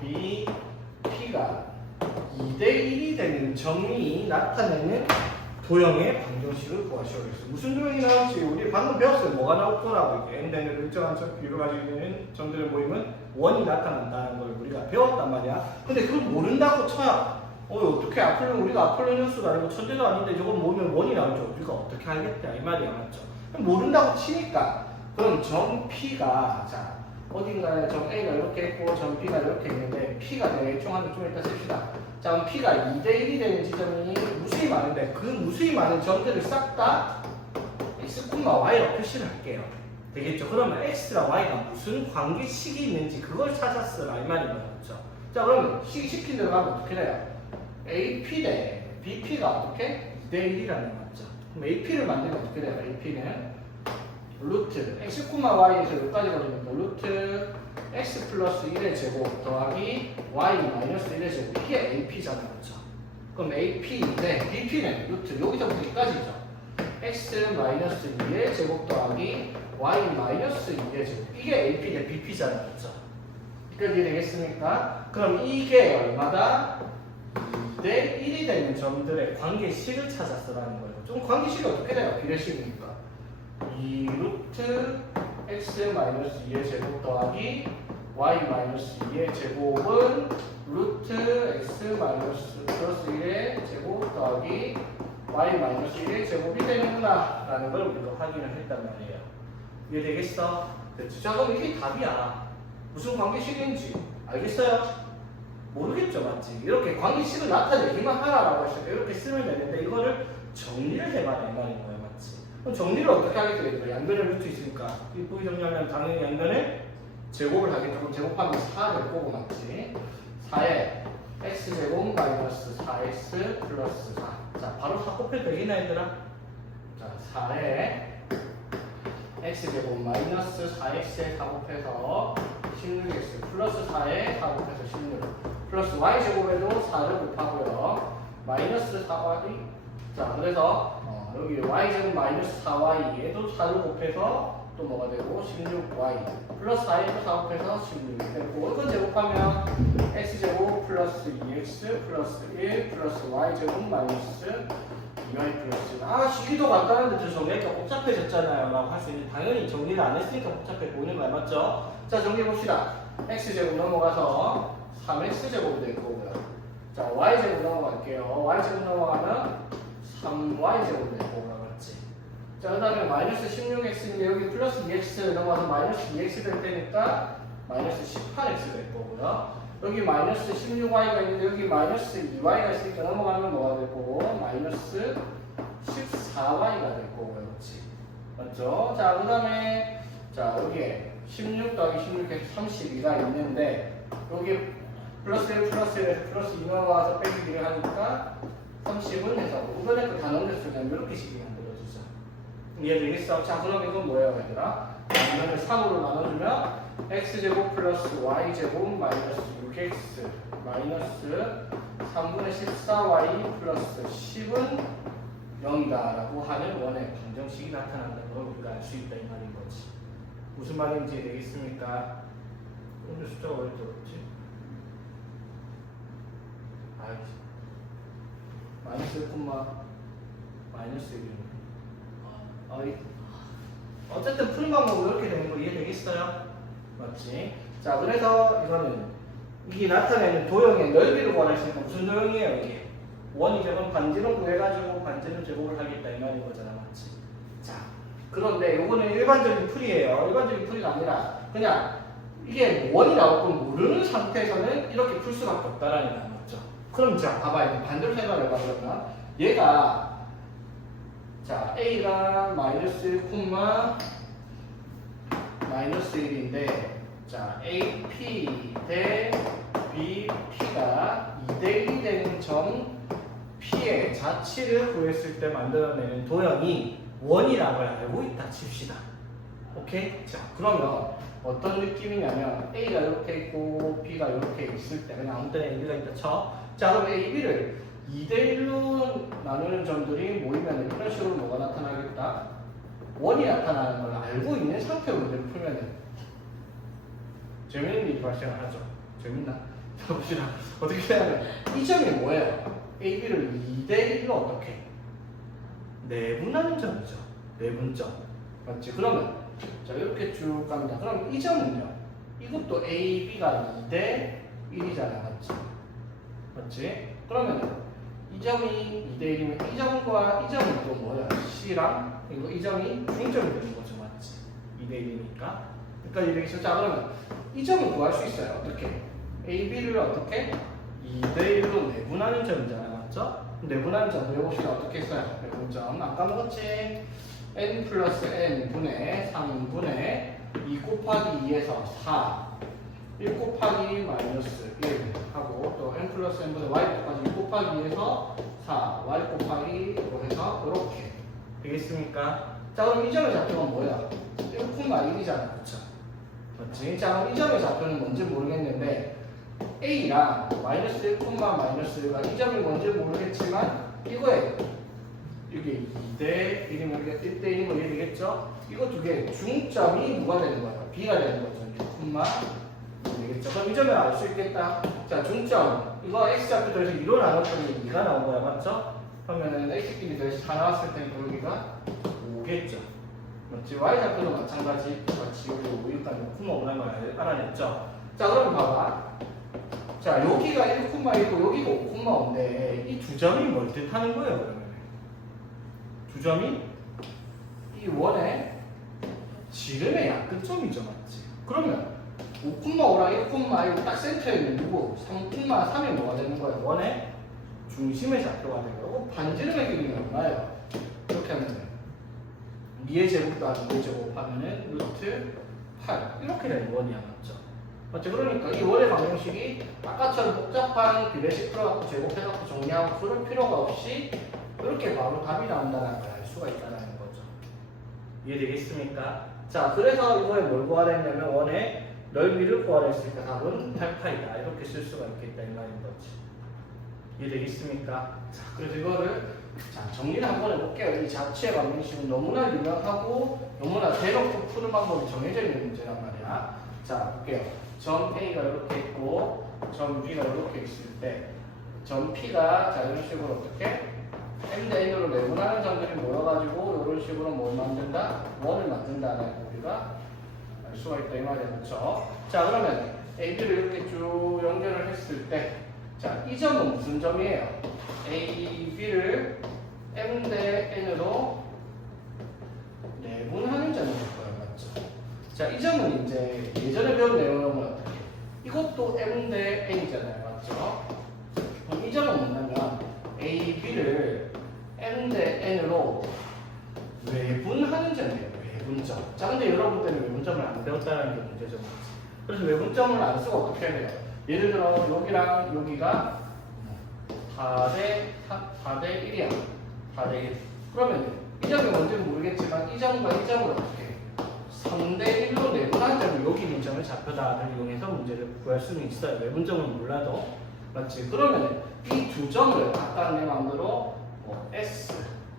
BP가 2대 1이 되는 점이 나타내는 도형의 방정식을 구하시오. 무슨 도형이 나올지 우리 방금 배웠어요. 뭐가 나올 거라고. 이게 n대는 일정한 비율을 가지고 있는 점들의 모임은 원이 나타난다는 걸 우리가 배웠단 말이야. 근데 그걸 모른다고 쳐야 어떻게 우리가 아폴로니우스도 아니고 천재도 아닌데 저걸 모으면 원이 나오죠. 우리가 어떻게 알겠다 이 말이야. 맞죠? 모른다고 치니까 그럼 점 P가 자 어딘가에 점 A가 이렇게 있고 점 B가 이렇게 있는데 P가 대충 한 좀 이따 씁시다. 자 그럼 P가 2대 1이 되는 지점이 무수히 많은데 그 무수히 많은 점들을 싹 다 X, Y로 표시를 할게요. 되겠죠? 그러면 X랑 Y가 무슨 관계식이 있는지 그걸 찾았으라 이 말인 거죠. 자 그러면 시킨 대로 가면 어떻게 돼요? AP 대 BP가 어떻게? 2대 1이라는 거 맞죠? 그럼 AP를 만들면 어떻게 돼요? AP는 루트 x, y에서 여기까지 가니까 루트 x 플러스 1의 제곱 더하기 y 마이너스 1의 제곱 이게 AP잖아요. 그렇죠? 그럼 AP인데 BP는 루트 여기서부터 여기까지죠. x 마이너스 2의 제곱 더하기 y 마이너스 2의 제곱 이게 AP 대 BP잖아요. 그렇죠? 이렇게 되겠습니까? 그럼 이게 얼마다? 2대 1이 되는 점들의 관계식을 찾았으라는 거예요. 좀 관계식이 어떻게 돼요? 비례식이니까 2 루트 x 마이너스 2의 제곱 더하기 y 마이너스 2의 제곱은 루트 x 마이너스 플러스 1의 제곱 더하기 y 마이너스 1의 제곱이 되는구나 라는 걸 우리가 확인을 했단 말이에요. 이해 되겠어? 됐죠? 자 그럼 이게 답이야. 무슨 관계식인지 알겠어요? 모르겠죠, 맞지? 이렇게 관계식을 나타내기만 하라라고 했을 때 이렇게 쓰면 되는데 이거를 정리를 해봐라 이 말인 거예요, 맞지? 그럼 정리를 어떻게 하게 되겠어요? 양변에 루트 있으니까 이 부위 정리하면 당연히 양변에 제곱을 하겠죠. 그럼 제곱하면 4 될 거고 맞지? 4에 x제곱 마이너스 4x 플러스 4. 자, 바로 4 곱해도 되겠나 얘들아? 자, 4에 x제곱 마이너스 4x에 4 곱해서 16x 플러스 4에 4 곱해서 16 플러스 y제곱에도 4를 곱하고요. 마이너스 4y 자 그래서 여기 y제곱 마이너스 4y에도 4를 곱해서 또 뭐가 되고 16y 플러스 4에도 4 곱해서 16이 되고 이건 제곱하면 x제곱 플러스 2x 플러스 1 플러스 y제곱 마이너스 2y 플러스 시기도 간단한데 저 정리하니까 복잡해졌잖아요 라고 할 수 있는데 당연히 정리를 안 했으니까 복잡해 보이는 거야 맞죠? 자 정리해봅시다. x제곱 넘어가서 3x제곱이 될 거고요. 자 y제곱 넘어갈게요. y제곱 넘어가면 3y제곱이 될 거고요. 맞지? 자 그 다음에 마이너스 16x인데 여기 플러스 2x 넘어가서 마이너스 2x 될 테니까 마이너스 18x 될 거고요. 여기 마이너스 16y가 있는데 여기 마이너스 2y가 있으니까 넘어가면 뭐가 될 거고 마이너스 14y가 될 거고요. 그렇지? 맞죠? 자 그 다음에 자 여기에 16 더하기 16에서 32가 있는데 여기 플러스 1 플러스 1에서 플러스 2 넘어가서 빼기 1을 하니까 30은 해서 이번에 그 다 넘겼을 때 이렇게 식이 만들어지죠. 이해되겠어? 자, 그럼 이건 뭐예요, 얘들아? 이거를 3으로 나눠주면 x제곱 플러스 y제곱 마이너스 6x 마이너스 3분의 14y 플러스 10은 0이다 라고 하는 원의 방정식이 나타난다는 걸 우리가 알 수 있다 이 말인 거지. 무슨 말인지 되겠습니까? 오늘 숫자가 왜 들었지? 아이씨. 마이너스 1, 마이너스 1이네. 어쨌든 푸는 방법은 이렇게 되는 거 이해되겠어요? 맞지? 자, 그래서 이거는 이게 나타내는 도형의 넓이를 원하시니까 무슨 도형이에요, 이게? 원이 되면 반지름 구해가지고 반지름 제곱을 하겠다 이 말인 거잖아, 맞지? 자, 그런데 이거는 일반적인 풀이에요. 일반적인 풀이가 아니라 그냥 이게 원이 나올 걸 모르는 상태에서는 이렇게 풀 수밖에 없다라는 거 맞죠? 그럼 자, 봐봐요. 반대로 생각을 해봐. 그러면 얘가 자, a가 마이너스 1, 마이너스 1인데 자, AP 대 BP가 2대1이 되는 점 P의 자치를 구했을 때 만들어내는 도형이 원이라는 걸 알고 있다 칩시다. 오케이? 자, 그러면 어떤 느낌이냐면 A가 이렇게 있고 B가 이렇게 있을 때 그냥 아무 때나 A가 있다 쳐. 자, 그럼 A, B를 2대1로 나누는 점들이 모이면 이런 식으로 뭐가 나타나겠다? 원이 나타나는 걸 알고 있는 상태로 문제를 풀면 재밌는 일이 발생을 하죠. 재밌나? 자, 봅시다. 어떻게 하면 이 점이 뭐예요? A, B를 2대1로 어떻게? 내분하는 점이죠. 내분점. 맞지? 그러면 자 이렇게 쭉 갑니다. 그럼 이 점은요? 이것도 A, B가 2대1이잖아. 맞지? 맞지? 그러면 이 점이 2대1이면 이 점과 이 점은 또 뭐야? C랑 그리고 이 점이 중점이 되는 거죠. 맞지? 2대1이니까. 그러니까 이렇게 자 그러면 이 점을 구할 수 있어요. 어떻게? A, B를 어떻게? 2대1로 내분하는 점이잖아. 맞죠? 내분하는 점 외워봅시다. 어떻게 했어요? 내분점. 아까 먹었지? n 플러스 n 분의 3분의 2 곱하기 2에서 4 1 곱하기 마이너스 1 하고 또 n 플러스 n 분의 y까지 2 곱하기 2에서 4 y 곱하기 1로 해서 이렇게 되겠습니까? 자 그럼 이 점의 좌표가 뭐야? 1,1이잖아. 그쵸? 맞지? 자 그럼 이 점의 좌표는 뭔지 모르겠는데 A랑 마이너스 1, 마이너스 1가 이 점이 뭔지 모르겠지만 이거에 이게 2대1이면 이게 1대1이면 이게 되겠죠? 이거 두 개 중점이 뭐가 되는 거예요? B가 되는 거죠. 6, 되겠죠? 그럼 이 점을 알 수 있겠다. 자 중점 이거 X좌표 더해서 2로 나눴더니 2가 나온 거야. 맞죠? 그러면은 X끼리 더해서 4 나왔을 때 여기가 5겠죠? 맞지? Y좌표도 마찬가지. 같이 여기 5일까지 6,5라는 걸 알아냈죠? 자 그럼 봐봐. 자 여기가 1,1이고 여기가 5,5인데 이 두 점이 뭘 뜻하는 거예요? 그러면 두 점이 이 원의 지름의 약근점이죠. 맞지? 그러면 5,5랑 1,1이 딱 센터에 있는 누구? 3,3이 뭐가 되는 거예요? 원의 중심의 좌표가 되고 반지름의 길이는 얼마예요? 이렇게 하면 미의 제곱도 아주 미의 제곱하면은 루트 8 이렇게 되는 원이야. 맞죠? 맞죠? 그러니까 이 원의 방정식이 아까처럼 복잡한 비례식 풀어갖고 제곱해갖고 정리하고 그럴 필요가 없이 이렇게 바로 답이 나온다는 걸 알 수가 있다는 거죠. 이해되겠습니까? 자, 그래서 이거에 뭘 구하랬냐면 원의 넓이를 구하랬으니까 답은 8파이다. 이렇게 쓸 수가 있겠다 이 말인 거지. 이해되겠습니까? 자, 그래서 이거를 자, 정리를 한번 해볼게요. 이 자체의 방정식은 너무나 유명하고 너무나 대놓고 푸는 방법이 정해져 있는 문제란 말이야. 자, 볼게요. 점 A가 이렇게 있고 점 B가 이렇게 있을 때 점 P가 자 이런 식으로 어떻게 M 대 N으로 내분하는 점들이 모여가지고 이런 식으로 뭘 만든다? 원을 만든다는 거 우리가 알 수가 있다 이 말이야. 그렇죠? 자 그러면 A, B를 이렇게 쭉 연결을 했을 때 자 이 점은 무슨 점이에요? A, B를 M 대 N으로 내분하는 점이 될 거예요. 맞죠? 자 이 점은 이제 예전에 배운 내용은 어떻게? 이것도 M 대 N이잖아요. 맞죠? 그럼 이 점은 뭐냐면 A, B를 M 대 N으로 외분하는 점이에요. 외분점. 자, 근데 여러분들은 외분점을 안 배웠다는 게 문제죠. 그래서 외분점을 안 쓰고 어떻게 해야 돼요? 예를 들어 여기랑 여기가 4대 1이야. 4대 1. 그러면 이 점이 뭔지는 모르겠지만 이 점과 이 점을 어떻게 3대 1로 내분한 점이 여기 있는 점을 좌표다를 이용해서 문제를 구할 수는 있어요. 외분점은 몰라도. 맞지? 그러면 이 두 점을 아까 내 마음대로 뭐 S,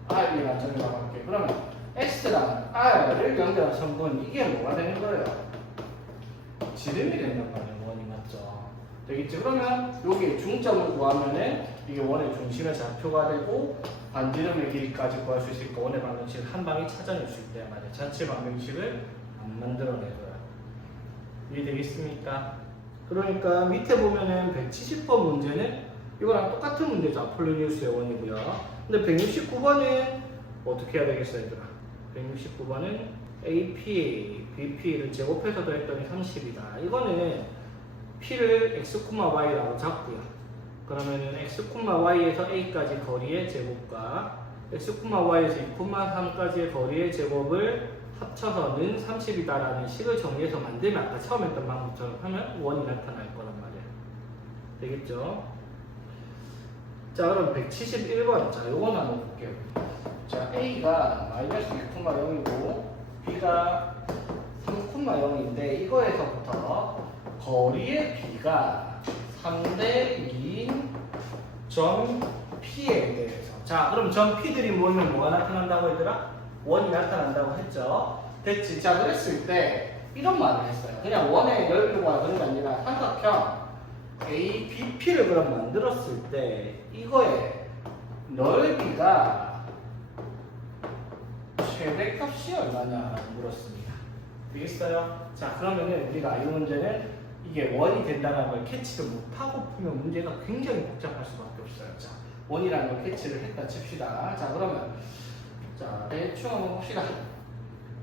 R이라는 점이라고 할게. 그러면 S랑 R을 연결한 선분 이게 뭐가 되는 거예요? 지름이 된단 말이에요. 원이 맞죠? 되겠지? 그러면 여기 중점을 구하면은 이게 원의 중심의 좌표가 되고 반지름의 길이까지 구할 수 있으니까 원의 방정식을 한 방에 찾아낼 수 있단 말이에요. 전체 방정식을 안 만들어내고요. 이해되겠습니까? 그러니까 밑에 보면은 170번 문제는 이거랑 똑같은 문제죠. 아폴로니우스의 원이고요. 근데 169번은 어떻게 해야 되겠어요, 얘들아? 169번은 AP, BP를 제곱해서 더했더니 30이다. 이거는 P를 X, Y라고 잡고요. 그러면은 X, Y에서 A까지 거리의 제곱과 X, Y에서 2,3까지의 거리의 제곱을 합쳐서는 30이다라는 식을 정리해서 만들면 아까 처음 했던 방법처럼 하면 원이 나타날 거란 말이에요. 되겠죠? 자, 그럼 171번. 자, 요건 한번 볼게요. 자, A가 마이너스 2,0이고 B가 3,0인데 이거에서부터 거리의 B가 3대 2인 점 P에 대해서. 자, 그럼 점 P들이 모이면 뭐가 나타난다고 얘들아? 원이 나타난다고 했죠. 됐지? 자, 그랬을 때 이런 말을 했어요. 그냥 원의 넓이가 그런 게 아니라 삼각형 ABP를 그럼 만들었을 때 이거의 넓이가 최대값이 얼마냐 물었습니다. 되겠어요? 자, 그러면은 우리가 이 문제는 이게 원이 된다는 걸 캐치를 못하고 풀면 문제가 굉장히 복잡할 수밖에 없어요. 자, 원이라는 걸 캐치를 했다 칩시다. 자, 그러면 자, 대충 한번 봅시다.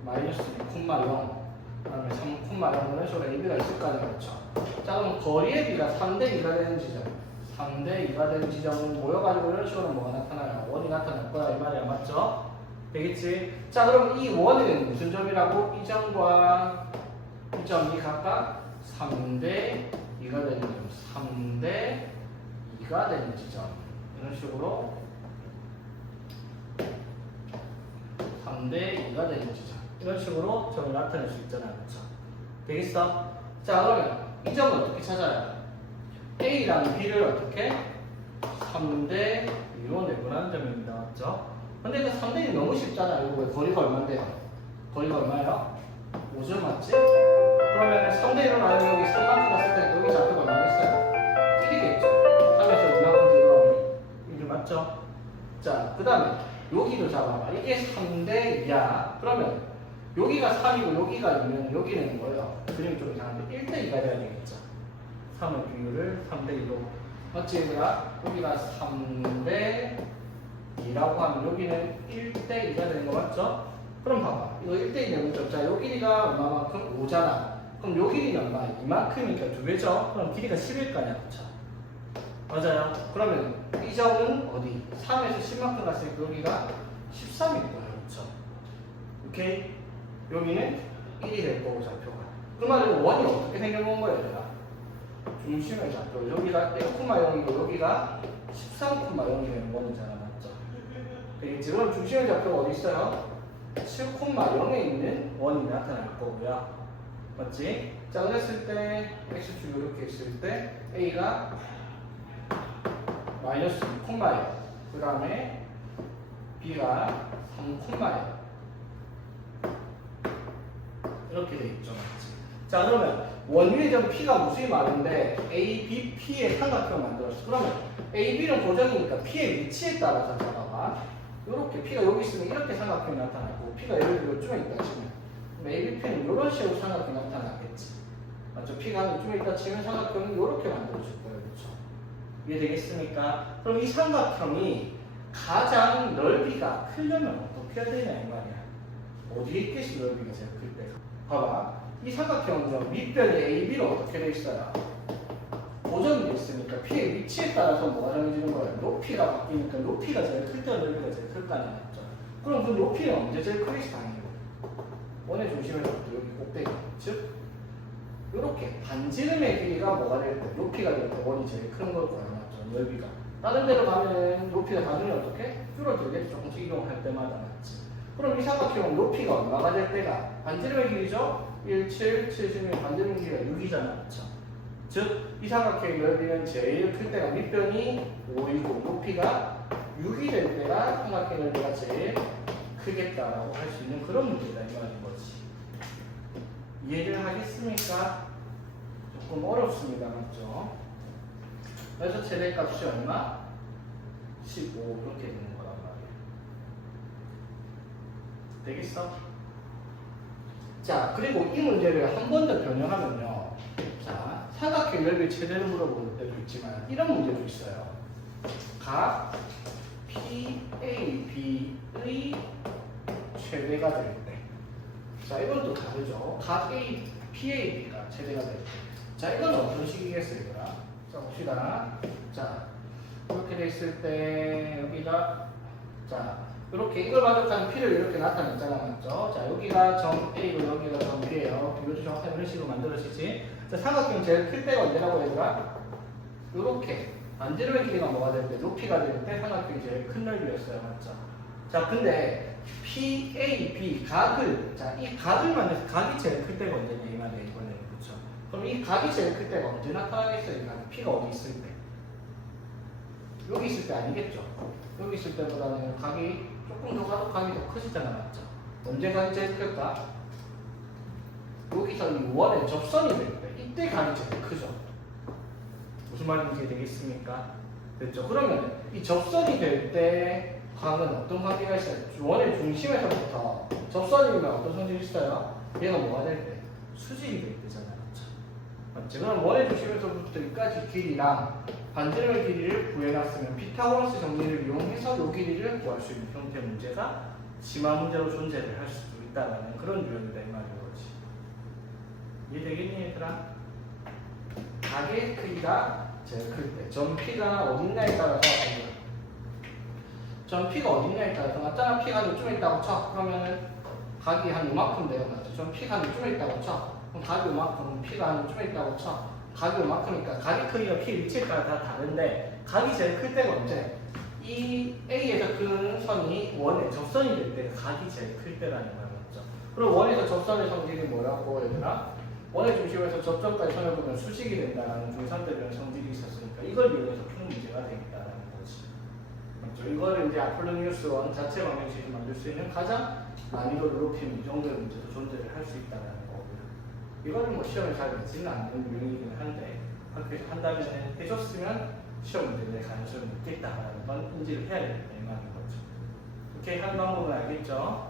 마이너스 2,0 그다음에 3,0 이런 식으로 AB가 있을 거 아니에요. 그렇죠? 자, 그럼 거리의 B가 3대 2가 되는 지점 3대 2가 되는 지점은 모여가지고 이런 식으로 뭐가 나타나요? 원이 나타날 거야 이 말이야. 맞죠? 되겠지? 자, 그럼 이 원은 무슨 점이라고? 이 점과 이 점이 각각 3대 2가 되는 점 3대 2가 되는 지점 이런 식으로 3대 2가 되는 지점 이런 식으로 점을 나타낼 수 있잖아. 그렇죠? 되겠어? 자, 그러면 이 점을 어떻게 찾아요? A랑 B를 어떻게? 3대 2로 내분하는 점입니다. 맞죠? 근데 그 3대 2 너무 쉽잖아요. 이거 왜 거리가 얼마인데요? 거리가 얼마예요? 5점 맞지? 그러면 3대 1로 나누면 여기 3만큼 갔을 때 여기 좌표가 얼마겠어요? 1이겠죠? 3에서 2만큼 들어가면 1이 맞죠? 자, 그 다음에 여기도 잡아봐. 이게 3대 2야. 그러면 여기가 3이고 여기가 2면 여기는 뭐예요? 그림이 좀 이상한데 1대 2가 돼야 되겠죠? 3의 비율을 3대 2로 맞지 얘들아? 여기가 3대 2라고 하면 여기는 1대 2가 되는 거 맞죠? 그럼 봐봐. 이거 1대 2 내면 자, 요 길이가 얼마만큼? 5잖아. 그럼 요 길이는 얼마? 이만큼이니까 2배죠? 그럼 길이가 10일 거 아니야. 그쵸? 맞아요. 그러면 이 점은 어디? 3에서 10만큼 갔으니까 여기가 13일 거예요. 그쵸? 오케이? 여기는 1이 될 거고 좌표가. 그 말은 원이 어떻게 생겨본 거예요? 얘들아? 중심의 좌표. 여기가 1,0이고 여기가 13,0이 되는 원이잖아. 맞죠? 되겠지? 그럼 중심의 좌표가 어디 있어요? 7,0에 있는 원이 나타날 거고요. 맞지? 자, 그랬을 때 x축이 이렇게 있을 때 a가 마이너스 2,예요. 그 다음에 b가 3,예요. 이렇게 돼 있죠. 맞지? 자, 그러면 원위의 점 P가 무수히 많은데 A, B, P의 삼각형을 만들었어. 그러면 A, B는 고정이니까 P의 위치에 따라서 잡아봐. 이렇게 P가 여기 있으면 이렇게 삼각형이 나타나고 P가 예를 들어 이쪽에 있다 치면 A, B, P는 이런 식으로 삼각형이 나타나겠지. 맞죠? P가 이쪽에 있다 치면 삼각형이 이렇게 만들어질 거예요. 그렇죠? 이해되겠습니까? 그럼 이 삼각형이 가장 넓이가 크려면 어떻게 해야 되냐 이 말이야. 어디에 있겠지 넓이가 제일 클 때. 봐봐. 이 삼각형은 밑변이 AB로 어떻게 돼 있어요? 고정이 돼 있으니까 P의 위치에 따라서 뭐가 정해지는 거예요? 높이가 바뀌니까 높이가 제일 클 때 넓이가 제일 클 거 아니야. 그럼 그 높이는 언제 제일 크겠어? 당연히 원의 중심에서 여기 꼭대기. 즉 이렇게 반지름의 길이가 뭐가 될 때? 높이가 될 때 원이 제일 큰 걸 거예요. 맞죠? 넓이가. 다른 데로 가면 높이가 당연히 어떻게? 줄어들겠죠. 조금씩 이동할 때마다 맞지. 그럼 이 삼각형은 높이가 얼마가 될 때가? 반지름의 길이죠? 1, 7, 76, 반지름의 길이가 6이잖아. 맞죠? 즉, 이 삼각형의 넓이는 제일 클 때가 밑변이 5이고 높이가 6이 될 때가 삼각형 넓이가 제일 크겠다라고 할 수 있는 그런 문제다 이 말인 거지. 이해를 하겠습니까? 조금 어렵습니다. 맞죠? 그래서 최대값이 얼마? 15 그렇게 되는 거란 말이에요. 되겠어? 자, 그리고 이 문제를 한 번 더 변형하면요. 자, 삼각형 넓이 최대를 물어보는 때도 있지만 이런 문제도 있어요. 각 PAB의 최대가 될 때. 자, 이건 또 다르죠. 각 PAB가 최대가 될 때. 자, 이건 어떤 식이겠어요, 얘들아? 자, 봅시다. 자, 이렇게 돼 있을 때, 여기가, 자, 이렇게 이걸 만족하는 P를 이렇게 나타냈잖아, 맞죠? 자, 여기가 점 A고 여기가 점 B예요. 비교도 정확하게 이런 식으로 만들어지지. 자, 삼각형 제일 클 때가 언제라고 얘들아? 이렇게. 반지름의 길이가 뭐가 될 때, 높이가 될 때 삼각형이 제일 큰 넓이였어요, 맞죠? 자, 근데 PAB, 각을, 자, 이 각을 만들어서 각이 제일 클 때가 언제냐, 이 말이에요, 이번에. 그렇죠? 그럼 이 각이 제일 클 때가 언제 나타나겠어요? 이 각? P가 어디 있을 때? 여기 있을 때 아니겠죠? 여기 있을 때보다는 각이 조금 더 가도 각이 더 커지잖아, 맞죠? 언제 각이 제일 클까? 여기서 이 원의 접선이 될 때, 이때 각이 제일 크죠? 무슨 말인지 되겠습니까? 됐죠? 그러면 이 접선이 될 때 각은 어떤 관계가 있어요? 원의 중심에서부터 접선이면 어떤 성질이 있어요? 얘가 뭐가 될 때? 수직이 될 때잖아요, 맞죠? 그럼 원의 중심에서부터 여기까지 길이랑 반지름의 길이를 구해놨으면 피타고라스 정리를 이용해서 이 길이를 구할 수 있는 형태의 문제가 심화 문제로 존재를 할 수도 있다는 그런 유형이다 이 말인 거지. 이해되겠니 얘들아? 각의 크기가 제일 클 때, 점 P가 어딨냐에 따라서 점 P가 어딨냐에 따라서 맞잖아. P가 이쯤에 있다고 쳐. 그러면은 각이 한 요만큼 돼요, 맞죠? 점 P가 한 이쯤에 있다고 쳐. 그럼 각이 요만큼, P가 한 이쯤에 있다고 쳐. 각이 요만큼이니까 각의 크기가 P 위치에 따라 다 다른데 각이 제일 클 때가 언제? 이 A에서 끄는 선이 원의 접선이 될 때 각이 제일 클 때라는 거야, 맞죠? 그럼 원에서 접선의 성질이 뭐라고 얘들아? 원의 중심에서 접점까지 선을 보면 수직이 된다는 중3 때 배운 성질이 있었으니까 이걸 이용해서 푸는 문제가 되겠다는 거지. 맞죠? 이거를 이제 아폴로니우스 원 자체 방정식을 만들 수 있는 가장 난이도를 높이는 이 정도의 문제도 존재를 할 수 있다는 거고요. 이거는 뭐 시험에 잘 내지는 않는 유형이긴 한데 학교에서 한다면 해줬으면 시험 문제에 낼 가능성이 높겠다라는 건 인지를 해야 되겠다 이 말인 거죠. 이렇게 한 방법은 알겠죠?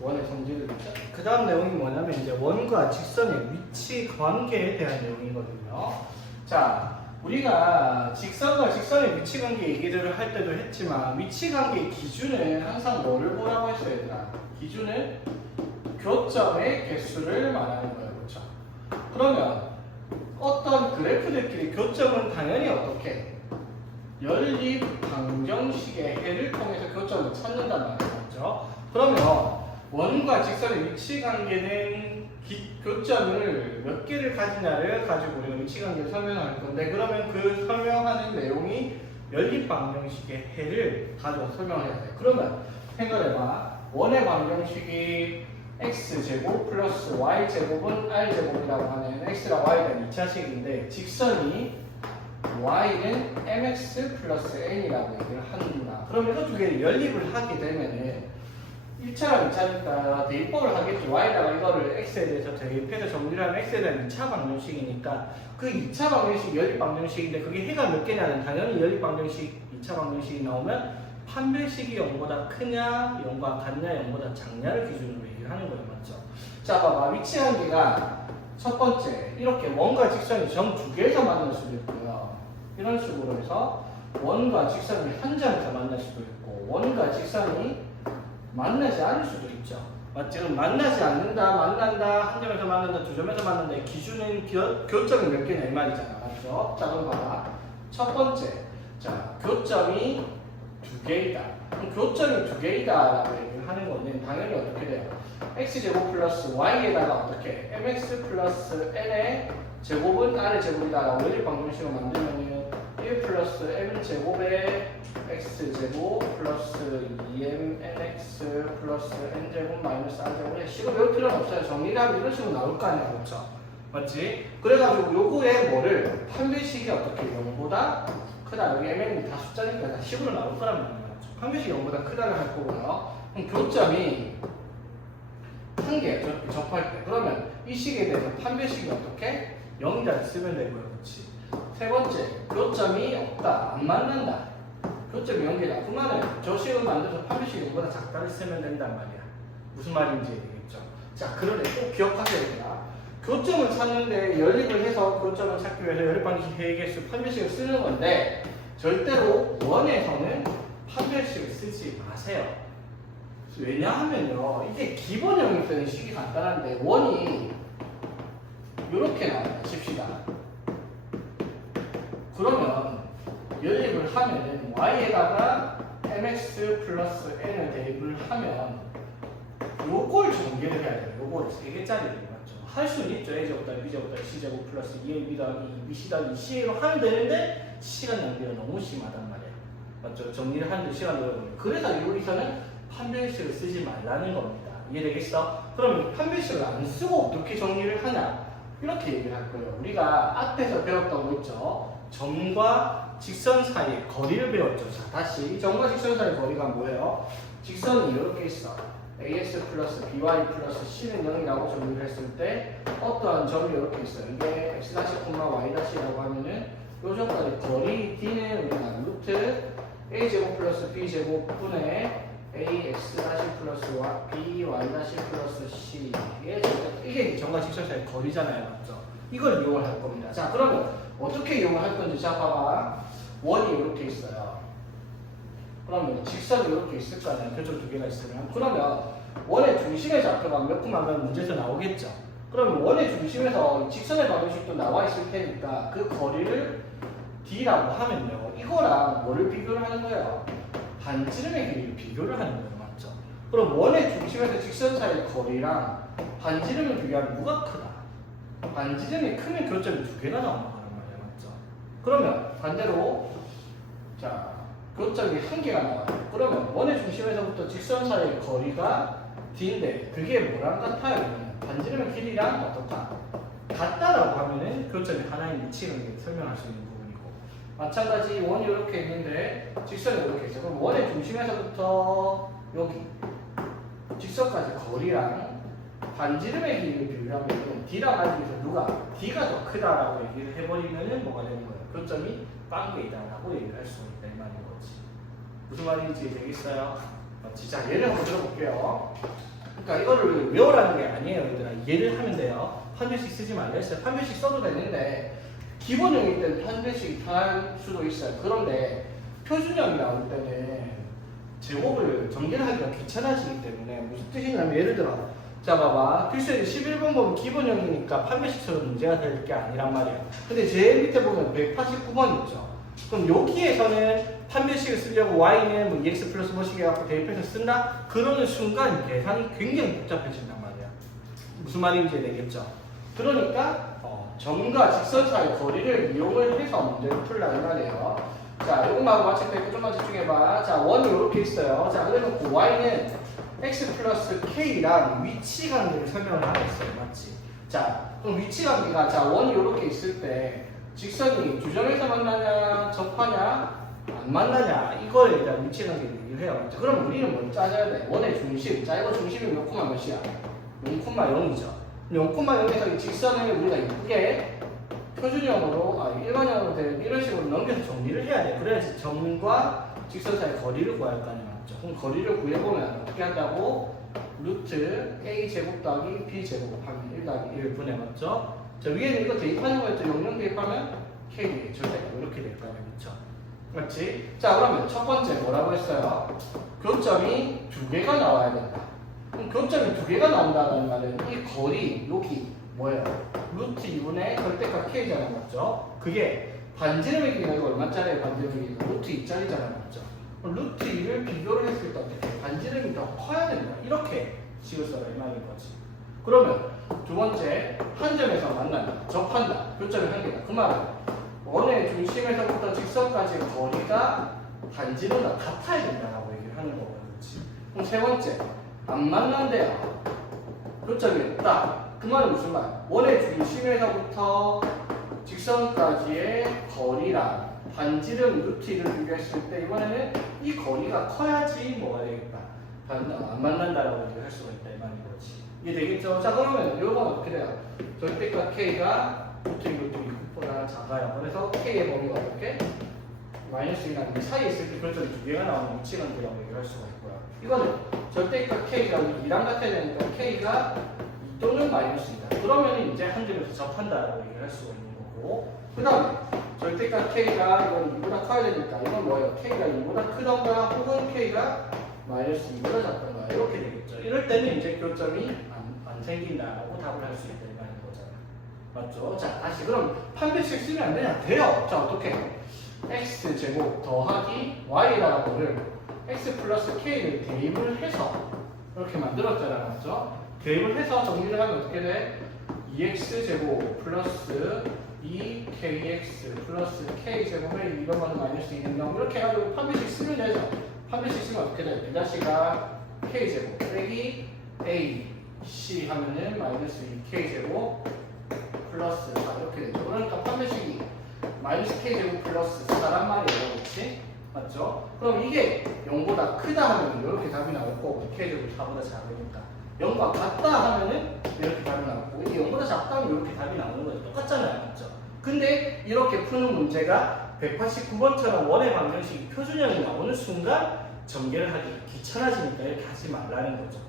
원의 성질을 그 다음 내용이 뭐냐면 이제 원과 직선의 위치 관계에 대한 내용이거든요. 자, 우리가 직선과 직선의 위치 관계 얘기들을 할 때도 했지만 위치 관계의 기준은 항상 뭐를 보라고 했어야 되나? 기준은 교점의 개수를 말하는 거예요. 그렇죠? 그러면 어떤 그래프들끼리 교점은 당연히 어떻게? 연립 방정식의 해를 통해서 교점을 찾는단 말이죠. 그러면 원과 직선의 위치 관계는 교점을 몇 개를 가지냐를 가지고 우리가 위치 관계를 설명할 건데 그러면 그 설명하는 내용이 연립 방정식의 해를 가지고 설명해야 돼. 그러면 생각해봐. 원의 방정식이 x제곱 플러스 y제곱은 r제곱이라고 하는 x랑 y는 2차식인데 직선이 y는 mx 플러스 n이라고 얘기를 한다. 그러면 이 두 개를 연립을 하게 되면은 1차랑 2차니까 대입법을 하겠죠. y다가 이거를 x에 대해서 대입해서 정리를 하면 x에 대한 2차 방정식이니까 그 2차 방정식이 연립 방정식인데 그게 해가 몇 개냐는 당연히 연립 방정식 2차 방정식이 나오면 판별식이 0보다 크냐 0과 같냐 0보다 작냐를 기준으로 얘기를 하는 거예요. 맞죠? 자, 봐봐. 위치 관계가 첫 번째 이렇게 원과 직선이 점 두 개에서 만날 수도 있고요. 이런 식으로 해서 원과 직선이 한 점에서 만날 수도 있고 원과 직선이 만나지 않을 수도 있죠. 맞지? 만나지 않는다, 만난다, 한 점에서 만난다, 두 점에서 만난다. 기준은 교점이 몇 개냐 이 말이잖아. 맞죠? 자, 그럼 봐봐. 첫 번째. 자, 교점이 두 개이다. 그럼 교점이 두 개이다라고 얘기를 하는 거는 당연히 어떻게 돼요? x제곱 플러스 y에다가 어떻게? mx 플러스 n의 제곱은 r의 제곱이다라고 연립 방정식으로 만들면은 1 플러스 m제곱에 x제곱 플러스 2mnx 플러스 n제곱 마이너스 r제곱. 식을 외울 필요는 없어요. 정리를 하면 이런 식으로 나올 거 아니야, 그렇죠? 맞지? 그래가지고 요거에 뭐를 판별식이 어떻게 0보다 크다. 여기 mn이 다 숫자니까 다 식으로 나올 거란 말이야. 판별식이 0보다 크다를 할 거고요. 그럼 교점이 한 개 접할 때 그러면 이 식에 대해서 판별식이 어떻게? 0이다 쓰면 되고요. 그렇지? 세 번째, 교점이 없다. 안 만난다. 교점이 0개다. 그 말은 저 식을 만들어서 판별식이 0보다 작다를 쓰면 된단 말이야. 무슨 말인지 알겠죠? 자, 그러네. 꼭 기억하셔야 됩니다. 교점을 찾는데 연립을 해서 교점을 찾기 위해서 연립방식 회계수 판별식을 쓰는 건데 절대로 원에서는 판별식을 쓰지 마세요. 왜냐하면요, 이게 기본형일 때는 식이 간단한데 원이 이렇게 나와요. 칩시다. 그러면 연립을 하면 y에다가 mx 플러스 n을 대입을 하면 요걸 전개를 해야 돼요. 요걸 3개짜리를 맞죠? 할 수는 있죠. a제곱 더하기 b제곱 더하기 c제곱 플러스 2ab 더하기 2bc 더하기 ca로 하면 되는데 시간 낭비가 너무 심하단 말이에요. 맞죠? 정리를 하는데 시간 걸려요. 그래서 여기서는 판별식을 쓰지 말라는 겁니다. 이해되겠어? 그럼 판별식을 안 쓰고 어떻게 정리를 하냐? 이렇게 얘기를 할 거예요. 우리가 앞에서 배웠다고 했죠. 점과 직선 사이의 거리를 배웠죠. 자, 다시 점과 직선 사이의 거리가 뭐예요? 직선이 이렇게 있어. ax 플러스 by 플러스 c는 0이라고 정리를 했을 때 어떠한 점이 이렇게 있어요. 이게 x 다시 콤마 y 다시라고 하면은 요 점까지 거리 d는 우리가 루트 a제곱 플러스 b제곱 분의 ax 다시 플러스 by 다시 플러스 c 이게 점과 직선 사이의 거리잖아요. 맞죠? 이걸 이용을 할 겁니다. 자, 그러면 어떻게 이용을 할 건지 자 봐봐. 원이 이렇게 있어요. 그러면 직선이 이렇게 있을 거 아니야. 교점 두 개가 있으면. 그러면 원의 중심의 좌표가 몇 콤마 몇 문제에서 나오겠죠. 그러면 원의 중심에서 직선의 방정식도 나와 있을 테니까 그 거리를 d라고 하면요. 이거랑 뭐를 비교를 하는 거예요? 반지름의 길이를 비교를 하는 거예요. 맞죠? 그럼 원의 중심에서 직선 사이의 거리랑 반지름을 비교하면 누가 크다? 반지름이 크면 교점이 두 개가 나오는 거란 말이에요. 맞죠? 그러면 반대로 자, 교점이 한 개가 나와요. 그러면 원의 중심에서부터 직선 사이의 거리가 d인데 그게 뭐랑 같아요? 그러면 반지름의 길이랑 어떻다? 같다라고 하면은 교점이 하나의 위치를 설명할 수 있는 부분이고 마찬가지 원이 이렇게 있는데 직선이 이렇게 있어요. 그럼 원의 중심에서부터 여기 직선까지 거리랑 반지름의 길이를 비교하면 d랑 알기 위해서 누가 d가 더 크다라고 얘기를 해버리면은 뭐가 되는 거예요? 교점이 빵개이다라고 얘기를 할 수 있다 이 말인 거지. 무슨 말인지 되겠어요? 자, 예를 한번 들어볼게요. 그러니까 이거를 외우라는 게 아니에요, 얘들아. 예를 하면 돼요. 판별식 쓰지 말라 했어요. 판별식 써도 되는데 기본형일 때는 판별식이 편할 수도 있어요. 그런데 표준형이 나올 때는 제곱을 전개를 하기가 귀찮아지기 때문에 무슨 뜻이냐면 예를 들어 자 봐봐 필수의 11번 보면 기본형이니까 판별식처럼 문제가 될 게 아니란 말이야. 근데 제일 밑에 보면 189번 있죠. 그럼 여기에서는 판별식을 쓰려고 y는 뭐 2x 플러스 뭐씩 해갖고 대입해서 쓴다? 그러는 순간 계산이 굉장히 복잡해진단 말이야. 무슨 말인지 되겠죠? 그러니까 점과 직선 사이의 거리를 이용을 해서 문제를 풀라 이 말이에요. 자, 이것만 맞출 때 좀만 집중해봐. 자, 원이 이렇게 있어요. 자, 그래놓고 y는 x 플러스 k랑 위치 관계를 설명을 하고 있어요. 맞지? 자, 그럼 위치 관계가 자, 원이 이렇게 있을 때 직선이 두 점에서 만나냐, 접하냐, 안 만나냐 이거에 대한 위치 관계를 얘기해요. 자, 그럼 우리는 뭘 짜줘야 돼? 원의 중심. 자, 이거 중심이 몇 콤마 몇이야? 0,0이죠. 0,0에서 이 직선을 우리가 이쁘게 표준형으로, 일반형으로 되는 이런 식으로 넘겨서 정리를 해야 돼. 그래야지 점과 직선 사이 거리를 구할 거 아니야. 맞죠? 그럼 거리를 구해보면 어떻게 한다고? 루트 a 제곱 더하기 b 제곱 하면 1 더하기 1 분해 맞죠? 자, 위에는 이거 대입하는 거였죠. 용량 대입하면 k 절대가 이렇게 될 거 아니야. 그쵸? 맞지? 자, 그러면 첫 번째 뭐라고 했어요? 교점이 두 개가 나와야 된다. 그럼 교점이 두 개가 나온다는 말은 이 거리, 여기 뭐예요? 루트 2분의 절대값 k잖아요. 맞죠? 그게 반지름의 길이가 얼마짜리예요? 반지름의 길이가 루트 2짜리잖아요. 맞죠? 그럼 루트 2를 비교를 했을 때 어떻게? 반지름이 더 커야 된다. 이렇게 식을 써라 이 말인 거지. 그러면 두 번째 한 점에서 만난다. 접한다. 교점이 한 개다. 그 말은 원의 중심에서부터 직선까지의 거리가 반지름과 같아야 된다라고 얘기를 하는 거고요. 그렇지? 그럼 세 번째, 안 만난대요. 교점이 없다. 그 말은 무슨 말? 원의 중심에서부터 직선까지의 거리랑 반지름 루트를 비교했을 때 이번에는 이 거리가 커야지 뭐가 되겠다. 안 만난다라고 얘기를 할 수가 있다 이 말인 거지. 이게 되겠죠? 자 그러면 이건 어떻게 돼요? 절대값 k가 루트 2보다 작아요. 그래서 k의 범위가 어떻게? 마이너스 2랑 이 사이에 있을 때 교점이 두 개가 나오는 위치관계라고 얘기를 할 수가 있고요. 이거는 절대값 k가 2랑 같아야 되니까 k가 2 또는 마이너스 2다. 그러면 이제 한 점에서 접한다라고 얘기를 할 수가 있는 거고. 그 다음에 절대값 k가 이건 2보다 커야 되니까 이건 뭐예요? k가 2보다 크던가 혹은 k가 마이너스 2보다 작던가 이렇게 되겠죠. 이럴 때는 이제 교점이 안 생긴다라고 답을 할 수 있다 이 말인 거잖아요. 맞죠? 자 다시 그럼 판별식 쓰면 안 되냐? 돼요. 자 어떻게? x 제곱 더하기 y라고를 x 플러스 k를 대입을 해서 이렇게 만들었잖아요. 맞죠? 대입을 해서 정리를 하면 어떻게 돼? 2x 제곱 플러스 2kx 플러스 k 제곱에 이런 거는 마이너스 2 된다고 이렇게 해가지고 판별식 쓰면 되죠. 판별식 쓰면 어떻게 돼? 대자식가 k 제곱 빼기 a c 하면은 마이너스 2k 제곱 플러스 4 이렇게 되죠. 그러니까 판별식이 마이너스 k 제곱 플러스 4란 말이에요. 그렇지? 맞죠? 그럼 이게 0보다 크다 하면 이렇게 답이 나올 거고 k 제곱 4보다 작으니까 0과 같다 하면은 이렇게 답이 나오고 이게 0보다 작다 하면 이렇게 답이 나오는 거죠. 똑같잖아요. 맞죠? 근데 이렇게 푸는 문제가 189번처럼 원의 방정식이 표준형이 나오는 순간 전개를 하기 귀찮아지니까 이렇게 하지 말라는 거죠.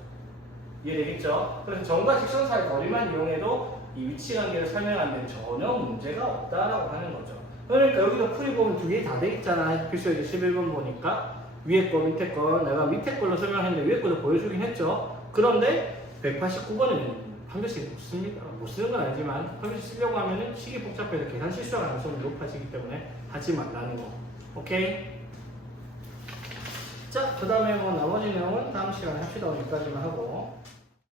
이해되겠죠? 그래서 점과 직선 사이 거리만 이용해도 이 위치 관계를 설명하는 데 전혀 문제가 없다라고 하는 거죠. 그러니까 여기도 풀이 보면 두 개 다 돼 있잖아. 필수에도 11번 보니까 위에 거 밑에 거 내가 밑에 걸로 설명했는데 위에 거도 보여주긴 했죠. 그런데 189번에는 판별식 못 씁니다. 못 쓰는 건 아니지만 판별식 쓰려고 하면은 식이 복잡해서 계산 실수할 가능성이 높아지기 때문에 하지 말라는 거. 오케이? 자, 그 다음에 뭐 나머지 내용은 다음 시간에 합시다. 여기까지만 하고.